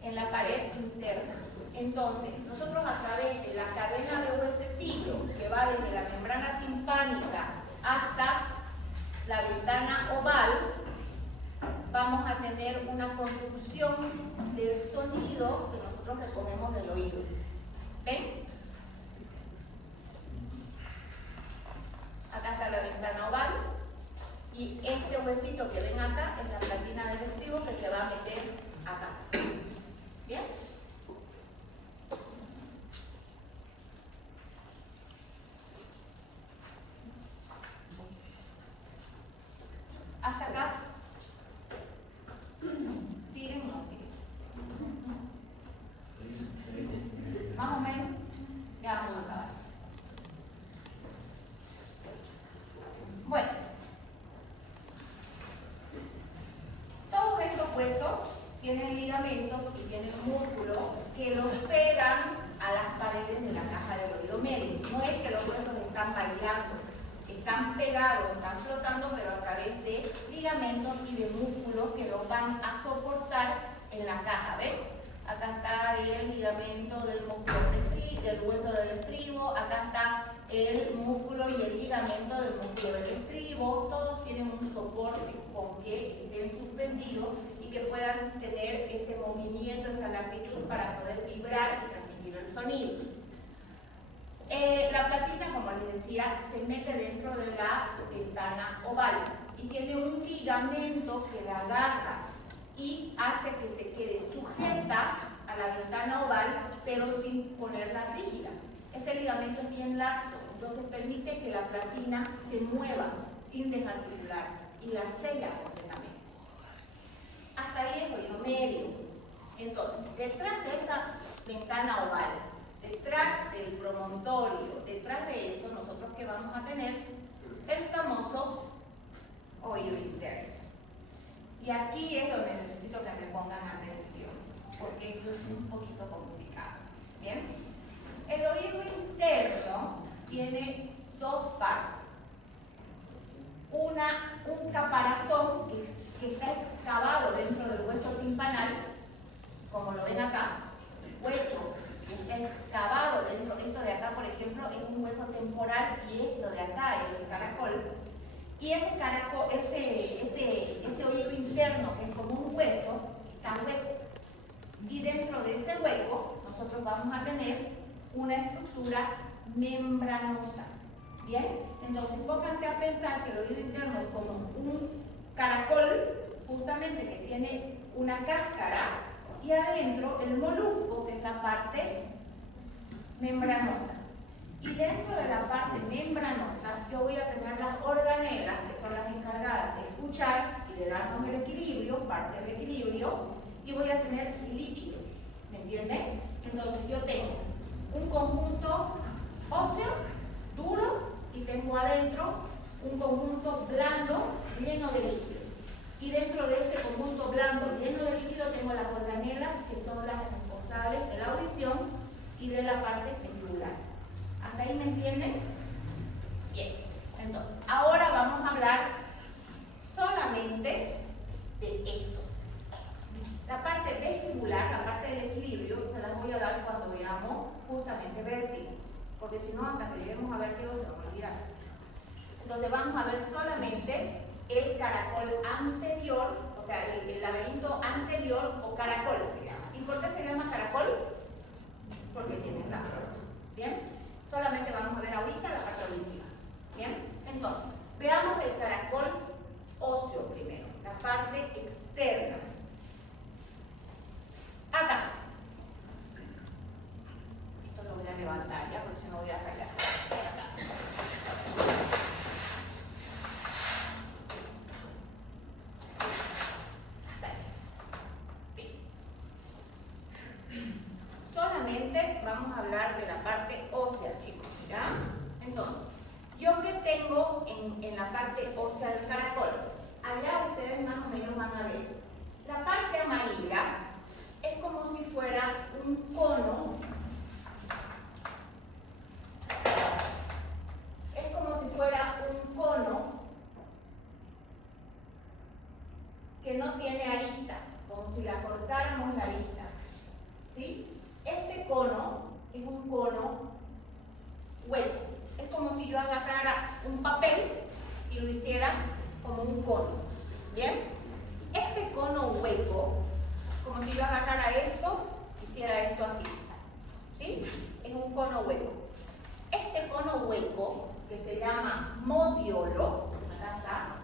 En la pared interna. Entonces, nosotros a través de la cadena de huesecillo que va desde la membrana timpánica hasta la ventana oval, vamos a tener una conducción del sonido que nosotros recogemos del oído. ¿Ven? Acá está la ventana oval y este huesito que ven acá es la platina del estribo que se va a meter acá. ¿Bien? ¿Hasta acá? ¿Siguen o no siguen? Más o menos. Ya vamos a acabar. Bueno. Todos estos huesos tienen ligamentos y tienen músculos que los pegan a las paredes de la caja del oído medio. No es que los huesos están bailando, están pegados, están flotando, pero a través de ligamentos y de músculos que los van a soportar en la caja. ¿Ven? Acá está el ligamento del músculo del hueso del estribo, acá está el músculo y el ligamento del músculo del estribo. Todos tienen un soporte con que estén suspendidos y que puedan tener ese movimiento, esa latitud para poder vibrar y transmitir el sonido. La platina, como les decía, se mete dentro de la ventana oval y tiene un ligamento que la agarra y hace que se quede sujeta a la ventana oval, pero sin ponerla rígida. Ese ligamento es bien laxo, entonces permite que la platina se mueva sin desarticularse y la sella completamente. Hasta ahí el oído medio. Entonces, detrás de esa ventana oval, detrás del promontorio, detrás de eso, nosotros que vamos a tener el famoso oído interno. Y aquí es donde necesito que me pongan atención, porque esto es un poquito complicado. ¿Bien? El oído interno tiene dos partes. Un caparazón que está excavado dentro del hueso timpanal, como lo ven acá. El hueso está excavado dentro. Esto de acá, por ejemplo, es un hueso temporal y esto de acá es el caracol. Y ese caracol, ese oído interno, que es como un hueso, está hueco. Y dentro de ese hueco, nosotros vamos a tener una estructura membranosa. ¿Bien? Entonces, pónganse a pensar que el oído interno es como un caracol, justamente que tiene una cáscara, y adentro el molusco, que es la parte membranosa. Y dentro de la parte membranosa yo voy a tener las organelas, que son las encargadas de escuchar y de darnos el equilibrio, parte del equilibrio, y voy a tener líquido. ¿Me entienden? Entonces yo tengo un conjunto óseo, duro, y tengo adentro un conjunto blando lleno de líquido. Y dentro de ese conjunto blando lleno de líquido tengo las organelas, que son las responsables de la audición y de la parte vestibular. ¿Hasta ahí me entienden? Bien. Entonces, ahora vamos a hablar solamente de esto. La parte vestibular, la parte del equilibrio, se las voy a dar cuando veamos justamente vértigo, porque si no, hasta que lleguemos a vértigo se va a olvidar. Entonces vamos a ver solamente el caracol anterior, o sea, el laberinto anterior o caracol se llama. ¿Y por qué se llama caracol? Porque tiene esa forma. ¿Bien? Solamente vamos a ver ahorita la parte auditiva. ¿Bien? Entonces, veamos el caracol óseo primero, la parte externa. Acá. Esto lo voy a levantar ya, porque si no voy a fallar. Acá. Hasta ahí. Bien. Solamente vamos a hablar de la parte ósea, chicos, ¿ya? Entonces, yo que tengo en la parte ósea del caracol, allá van a ver, la parte amarilla es como si fuera un cono. Es como si fuera un cono que no tiene arista, como si la cortáramos la arista. ¿Sí? Este cono es un cono hueco. Es como si yo agarrara un papel y lo hiciera como un cono. ¿Bien? Este cono hueco, como si yo agarrara esto, hiciera esto así. ¿Sí? Es un cono hueco. Este cono hueco, que se llama modiolo, acá está,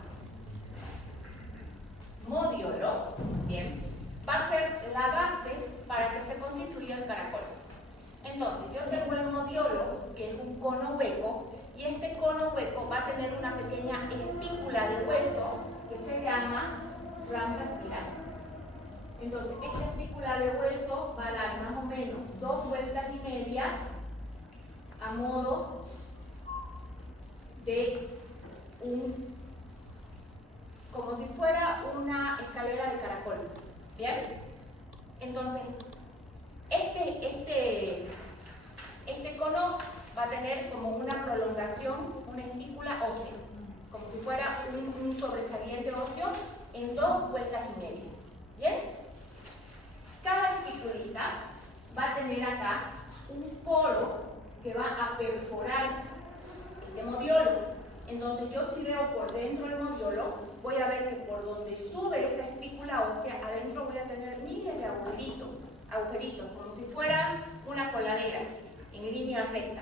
modiolo, bien, va a ser la base para que se constituya el caracol. Entonces, yo tengo el modiolo, que es un cono hueco, y este cono hueco va a tener una pequeña espícula de hueso que se llama rampa espiral. Entonces, esta espícula de hueso va a dar más o menos 2 vueltas y media a modo de como si fuera una escalera de caracol. ¿Bien? Entonces, este cono va a tener como una prolongación, una espícula ósea, como si fuera un sobresaliente óseo en 2 vueltas y media. ¿Bien? Cada espículita va a tener acá un poro que va a perforar este modiolo. Entonces yo si veo por dentro del modiolo, voy a ver que por donde sube esa espícula ósea, adentro voy a tener miles de agujeritos, como si fuera una coladera en línea recta.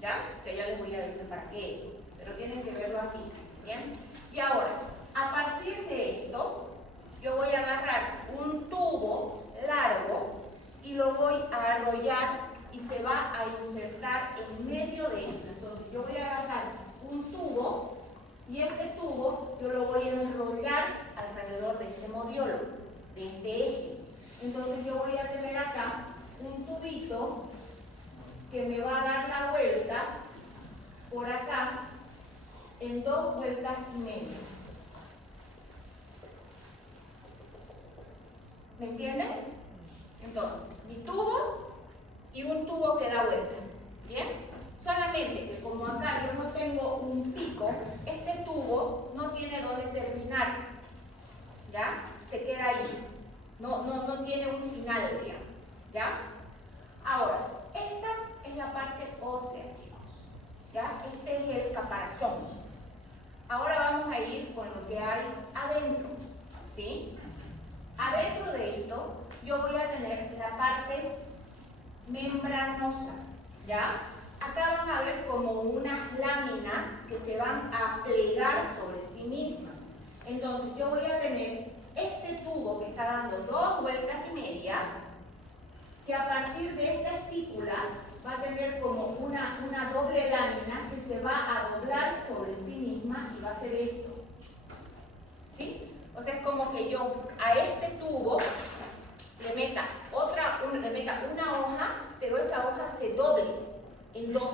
¿Ya? Que ya les voy a decir para qué, pero tienen que verlo así. ¿Bien? Y ahora, a partir de esto, yo voy a agarrar un tubo largo y lo voy a arrollar y se va a insertar en medio de esto. Entonces yo voy a agarrar un tubo y este tubo yo lo voy a enrollar alrededor de este modiolo, de este eje. Entonces yo voy a tener acá un tubito que me va a dar la vuelta por acá en 2 vueltas y media. ¿Me entienden? Entonces, mi tubo y un tubo que da vuelta. ¿Bien? Solamente que como acá yo no tengo un pico, este tubo no tiene dónde terminar. ¿Ya? Se queda ahí. No tiene un final, digamos. ¿Ya? Ahora, esta es la parte ósea, chicos. ¿Ya? Este es el caparazón. Ahora vamos a ir con lo que hay adentro. ¿Sí? Adentro de esto, yo voy a tener la parte membranosa, ¿ya? Acá van a ver como unas láminas que se van a plegar sobre sí mismas. Entonces, yo voy a tener este tubo que está dando 2 vueltas y media, que a partir de esta espícula va a tener como una doble lámina que se va a doblar sobre sí misma y va a ser esto. ¿Sí? O sea, es como que yo a este tubo le meta una hoja, pero esa hoja se doble en 2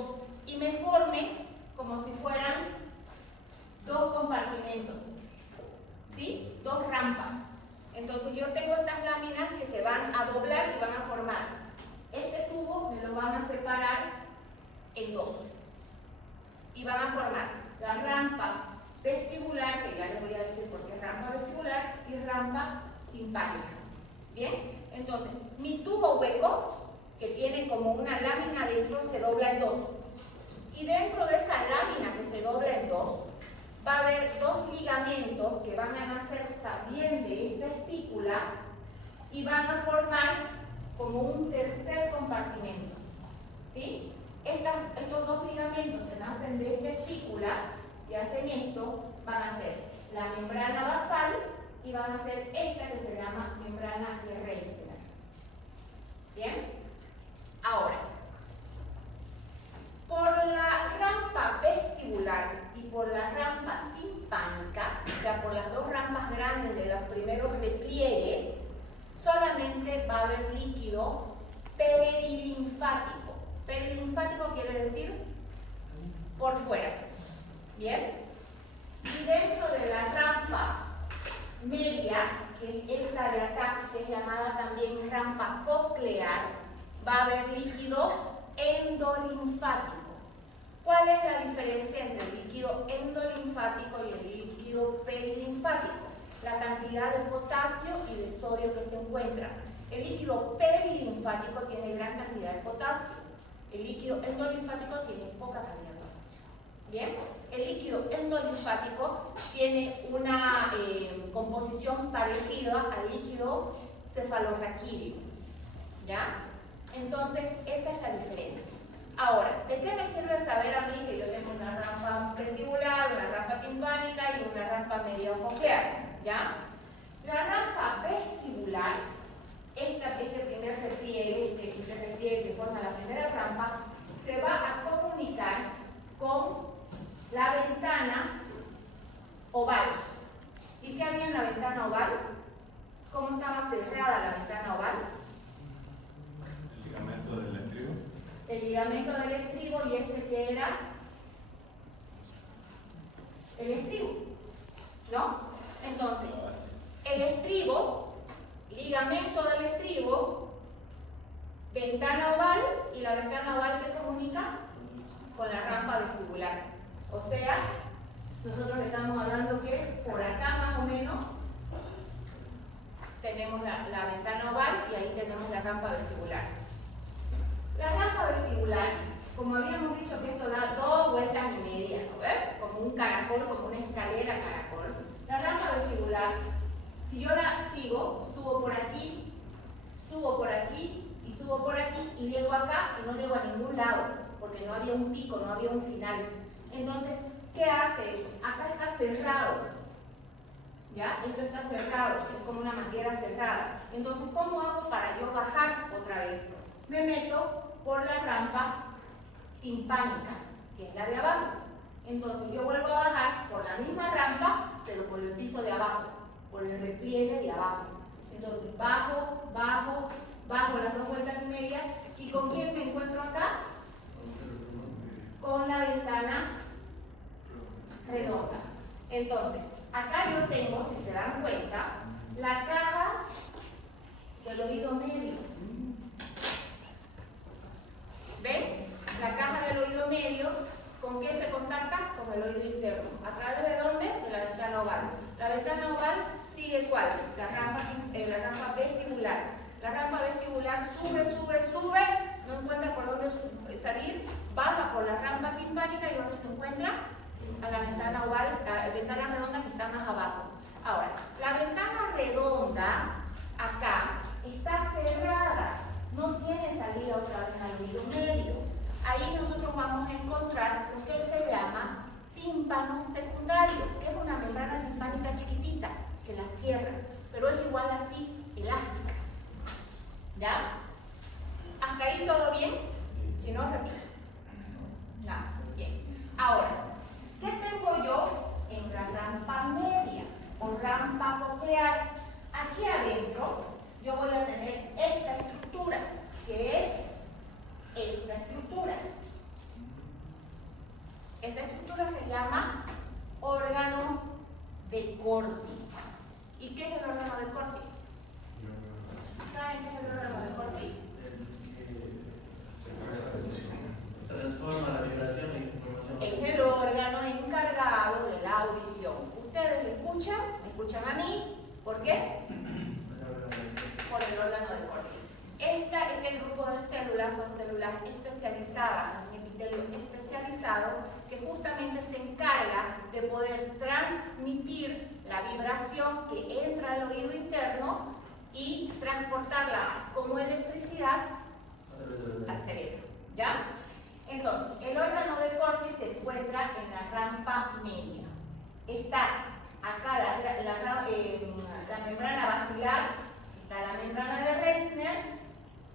y me forme como si fueran 2 compartimentos, ¿sí? 2 rampas. Entonces yo tengo estas láminas que se van a doblar y van a formar. Este tubo me lo van a separar en 2 y van a formar la rampa vestibular, que ya les voy a decir por qué rampa vestibular, y rampa timpánica. ¿Bien? Entonces, mi tubo hueco, que tiene como una lámina dentro, se dobla en 2. Y dentro de esa lámina que se dobla en 2, va a haber 2 ligamentos que van a nacer también de esta espícula y van a formar como un tercer compartimento. ¿Sí? Estos 2 ligamentos que nacen de esta espícula y hacen esto, van a ser la membrana basal y van a ser esta que se llama membrana irreestelar. ¿Bien? Ahora, por la rampa vestibular y por la rampa timpánica, o sea, por las 2 rampas grandes de los primeros repliegues, solamente va a haber líquido perilinfático. Perilinfático quiere decir por fuera. ¿Bien? Y dentro de la rampa media, que es esta de acá, que es llamada también rampa coclear, va a haber líquido endolinfático. ¿Cuál es la diferencia entre el líquido endolinfático y el líquido perilinfático? La cantidad de potasio y de sodio que se encuentra. El líquido perilinfático tiene gran cantidad de potasio. El líquido endolinfático tiene poca cantidad de potasio. ¿Bien? El líquido endolinfático tiene una composición parecida al líquido cefalorraquídeo. ¿Ya? Entonces, esa es la diferencia. Ahora, ¿de qué me sirve saber a mí que yo tengo una rampa vestibular, una rampa timpánica y una rampa media coclear? ¿Ya? La rampa vestibular, este primer repliegue, este repliegue que forma la primera rampa, se va a comunicar con la ventana oval. ¿Y qué había en la ventana oval? ¿Cómo estaba cerrada la ventana oval? El ligamento del estribo. El ligamento del estribo, y este que era el estribo, ¿no? Entonces, el estribo, ligamento del estribo, ventana oval, y la ventana oval que comunica con la rampa vestibular. O sea, nosotros estamos hablando que por acá más o menos tenemos la ventana oval y ahí tenemos la rampa vestibular. La rampa vestibular, como habíamos dicho que esto da 2 vueltas y media, ¿no ves? Como un caracol, como una escalera caracol. La rampa vestibular, si yo la sigo, subo por aquí y subo por aquí y llego acá y no llego a ningún lado, porque no había un pico, no había un final. Entonces, ¿qué hace eso? Acá está cerrado. ¿Ya? Esto está cerrado, es como una manguera cerrada. Entonces, ¿cómo hago para yo bajar otra vez? Me meto por la rampa timpánica, que es la de abajo. Entonces, yo vuelvo a bajar por la misma rampa, pero por el piso de abajo, por el repliegue de abajo. Entonces, bajo las 2 vueltas y media. ¿Y con quién me encuentro acá? Con la ventana redonda. Entonces, acá yo tengo, si se dan cuenta, la caja del oído medio. ¿Ven? La caja del oído medio, ¿con qué se contacta? Con el oído interno. ¿A través de dónde? De la ventana oval. La ventana oval sigue ¿cuál? La rampa vestibular. La rampa vestibular sube, no encuentra por dónde salir, baja por la rampa timpánica y ¿dónde se encuentra? A la ventana oval, la ventana redonda que está más abajo. Ahora, la ventana redonda acá está cerrada, no tiene salida otra vez al oído medio. Ahí nosotros vamos a encontrar lo que se llama tímpano secundario, que es una membrana timpánica chiquitita que la cierra, pero es igual así, elástica. ¿Ya? ¿Hasta ahí todo bien? Si no, repito. Ya, bien. Ahora, ¿qué tengo yo en la rampa media o rampa coclear? Aquí adentro yo voy a tener esta estructura, que es esta estructura. Esa estructura se llama órgano de Corti. ¿Y qué es el órgano de Corti? ¿Saben qué es el órgano de Corti? Transforma la vibración en información. Es el órgano encargado de la audición. Ustedes me escuchan a mí, ¿por qué? Por el órgano de Corti. Este grupo de células son células especializadas, un epitelio especializado que justamente se encarga de poder transmitir la vibración que entra al oído interno y transportarla como electricidad al cerebro. ¿Ya? Entonces, el órgano de Corti se encuentra en la rampa media. Está acá la membrana basilar, está la membrana de Reissner,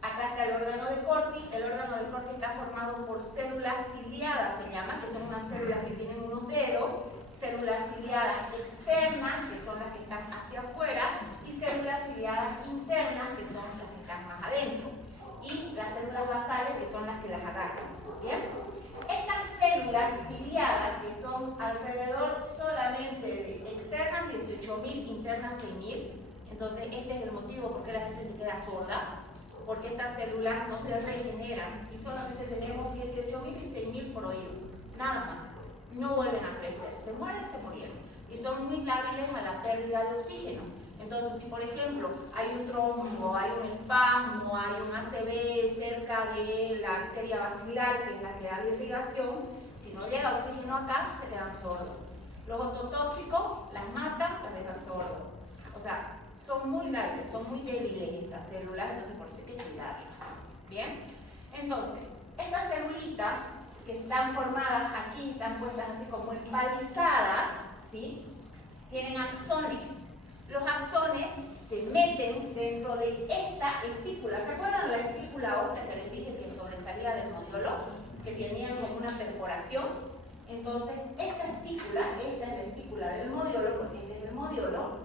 acá está el órgano de Corti. El órgano de Corti está formado por células ciliadas, se llama, que son unas células que tienen unos dedos, células ciliadas externas, que son las que están hacia afuera, y células ciliadas internas, que son las que están más adentro, y las células basales, que son las que las agarran. ¿Bien? Estas células ciliadas, que son alrededor solamente de externas, 18.000 internas, interna 6000. Entonces, este es el motivo por qué la gente se queda sorda, porque estas células no se regeneran y solamente tenemos 18.000 y 6.000 por oído, nada más. No vuelven a crecer, se mueren, se murieron y son muy lábiles a la pérdida de oxígeno. Entonces, si por ejemplo hay un trombo, hay un espasmo, hay un ACV cerca de la arteria basilar, que es la que da la irrigación, si no llega oxígeno acá, se quedan sordos. Los ototóxicos las matan, las dejan sordos. O sea, son muy lábiles, son muy débiles estas células, entonces por eso hay que cuidarlas. ¿Bien? Entonces, estas celulitas que están formadas aquí, están puestas así como empalizadas, ¿sí? Tienen axones. Los axones se meten dentro de esta espícula. ¿Se acuerdan de la espícula ósea que les dije que sobresalía del modiolo? Que tenían como una perforación. Entonces, esta es la espícula del modiolo, porque este es el modiolo,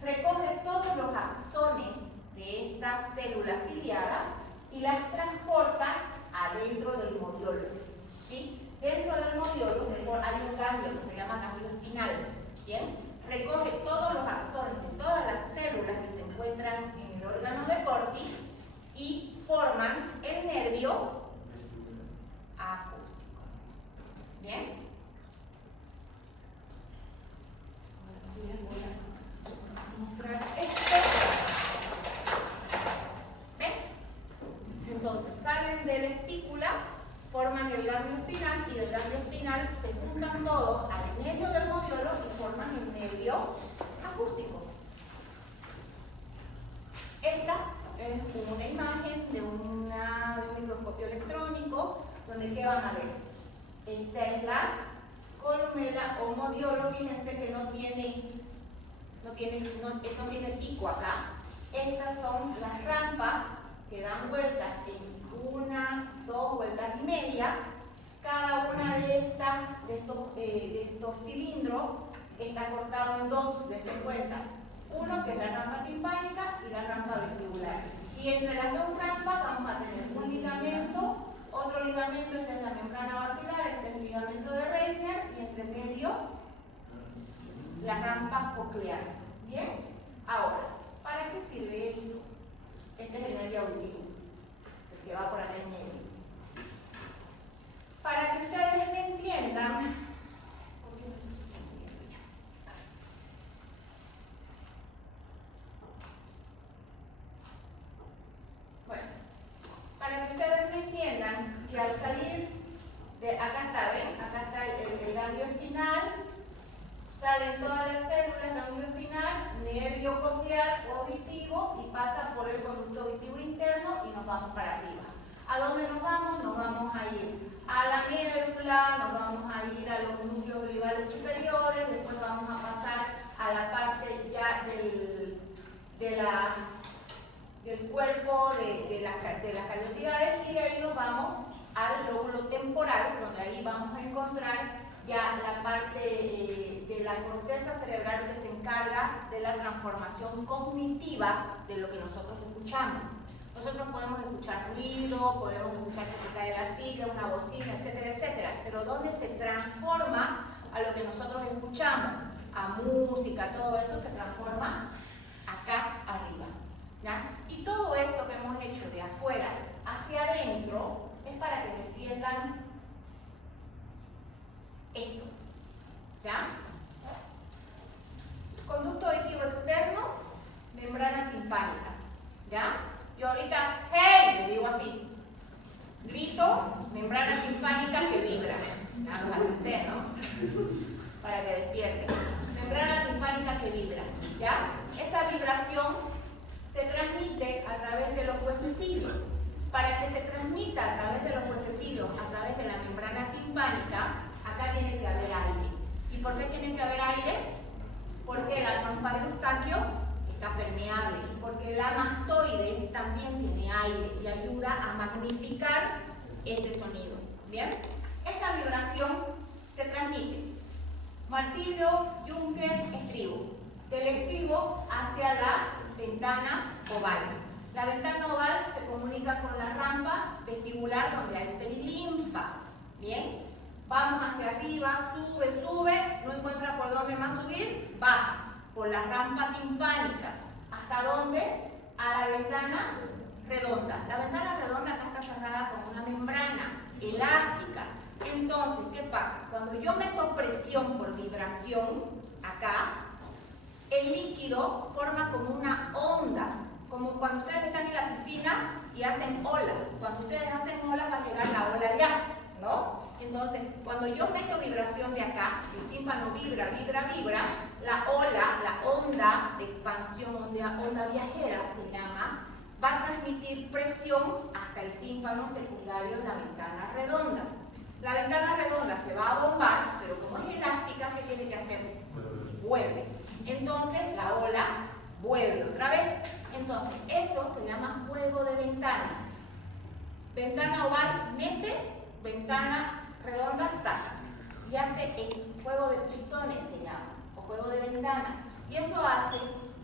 recoge todos los axones de estas células ciliadas y las transporta adentro del modiolo. ¿Sí? Dentro del modiolo hay un ganglio que se llama ganglio espinal. ¿Bien? Recoge todos los axones de todas las células que se encuentran en el órgano de Corti y forman el nervio acústico. ¿Bien? Ahora sí les voy a mostrar esto. ¿Ven? Entonces salen de la espícula, forman el ganglio espinal y del ganglio espinal se juntan todos al medio del modiolo y forman el nervio acústico. Esta es una imagen de un microscopio electrónico donde ¿qué van a ver? Esta es la columela o modiolo, fíjense que no tiene pico acá. Estas son las rampas que dan vueltas en 1, 2 vueltas y media. Cada una de estos cilindros está cortado en dos, dense cuenta. Uno que es la rampa timpánica y la rampa vestibular. Y entre las dos rampas vamos a tener un ligamento, otro ligamento, esta es la membrana basilar, este es el ligamento de Reisner y entre medio la rampa coclear. ¿Bien? Ahora, ¿para qué sirve esto? Este es el nervio auditivo, el que va por acá en medio. Para que ustedes me entiendan, bueno, para que ustedes me entiendan que al salir de acá está, ¿ven? Acá está el ganglio espinal, salen todas las células, ganglio espinal, nervio coclear o auditivo y pasa por el conducto auditivo interno y nos vamos para arriba. ¿A dónde nos vamos? Nos vamos a ir a la médula, nos vamos a ir a los núcleos olivales superiores, después vamos a pasar a la parte ya del cuerpo de las callosidades y de ahí nos vamos al lóbulo temporal, donde ahí vamos a encontrar ya la parte de la corteza cerebral que se encarga de la transformación cognitiva de lo que nosotros escuchamos. Nosotros podemos escuchar ruido, podemos escuchar que se cae la silla, una bocina, etcétera, etcétera. Pero ¿dónde se transforma a lo que nosotros escuchamos? A música, todo eso se transforma acá arriba. ¿Ya? Y todo esto que hemos hecho de afuera hacia adentro es para que me entiendan esto. ¿Ya? Conducto auditivo externo, membrana timpánica. ¿Ya? Yo ahorita, ¡hey!, le digo así. Grito, membrana timpánica que vibra. Ya los asusté, ¿no? Para que despierten. Membrana timpánica que vibra. ¿Ya? Esa vibración se transmite a través de los huesecillos. Para que se transmita a través de los huesecillos, a través de la membrana timpánica, acá tiene que haber aire. ¿Y por qué tiene que haber aire? Porque la trompa de Eustaquio está permeable y porque la mastoide también tiene aire y ayuda a magnificar ese sonido. ¿Bien? Esa vibración se transmite. Martillo, yunque, estribo. Del estribo hacia la ventana oval. La ventana oval se comunica con la rampa vestibular donde hay perilinfa. ¿Bien? Vamos hacia arriba, sube, no encuentra por dónde más subir, baja. por la rampa timpánica. ¿Hasta dónde? A la ventana redonda. La ventana redonda acá está cerrada con una membrana elástica. Entonces, ¿qué pasa? Cuando yo meto presión por vibración acá, el líquido forma como una onda, como cuando ustedes están en la piscina y hacen olas. Cuando ustedes hacen olas va a llegar la ola allá, ¿no? Entonces, cuando yo meto vibración de acá, el tímpano vibra, la ola, la onda de expansión, onda viajera se llama, va a transmitir presión hasta el tímpano secundario en la ventana redonda. La ventana redonda se va a bombar, pero como es elástica, ¿qué tiene que hacer? Vuelve. Entonces, la ola vuelve otra vez. Entonces, eso se llama juego de ventana. Ventana oval mete, ventana redonda saca. Y hace el juego de pistones, se llama, o juego de ventana. Y eso hace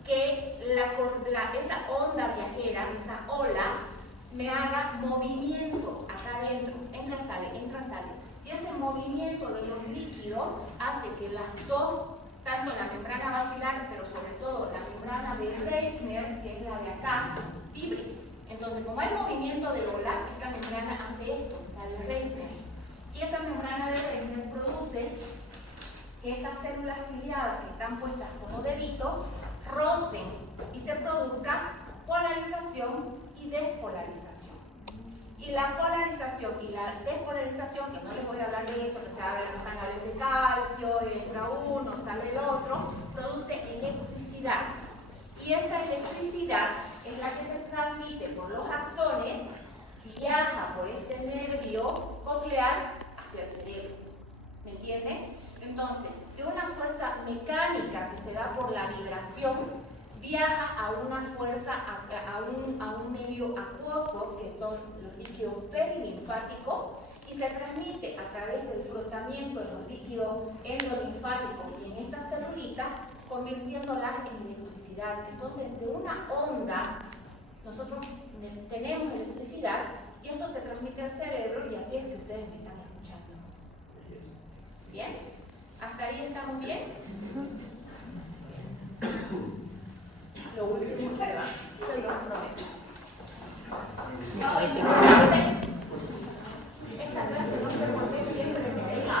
que esa onda viajera, esa ola, me haga movimiento acá adentro. Entra, sale, entra, sale. Y ese movimiento de los líquidos hace que las dos, tanto la membrana basilar, pero sobre todo la membrana de Reissner, que es la de acá, vibre. Entonces, como hay movimiento de ola, esta membrana hace esto, la de Reissner. Y esa membrana de Reissner produce que estas células ciliadas que están puestas como deditos rocen y se produzca polarización y despolarización. Y la polarización y la despolarización, que no les voy a hablar de eso, que se abren los canales de calcio, entra uno, sale el otro, produce electricidad. Y esa electricidad es la que se transmite por los axones, viaja por este nervio coclear hacia el cerebro. ¿Me entienden? Entonces, de una fuerza mecánica que se da por la vibración, viaja a una fuerza, a un medio acuoso, que son los líquidos perilinfáticos, y se transmite a través del frotamiento de los líquidos endolinfáticos y en estas celulitas, convirtiéndolas en electricidad. Entonces, de una onda, nosotros tenemos electricidad y esto se transmite al cerebro y así es que ustedes me están escuchando. ¿Bien? ¿Hasta ahí estamos bien? Lo último que se va, se lo prometo. Esta clase no sé por qué siempre me deja.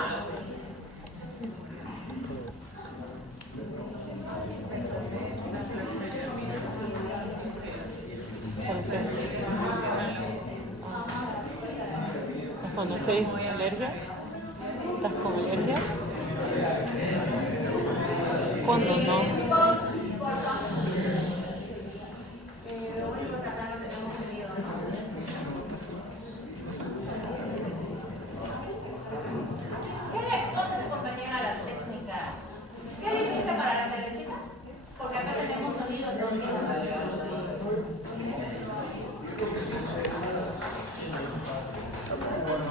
¿Estás con alergia? ¿Estás con alergia? ¿Cuándo no?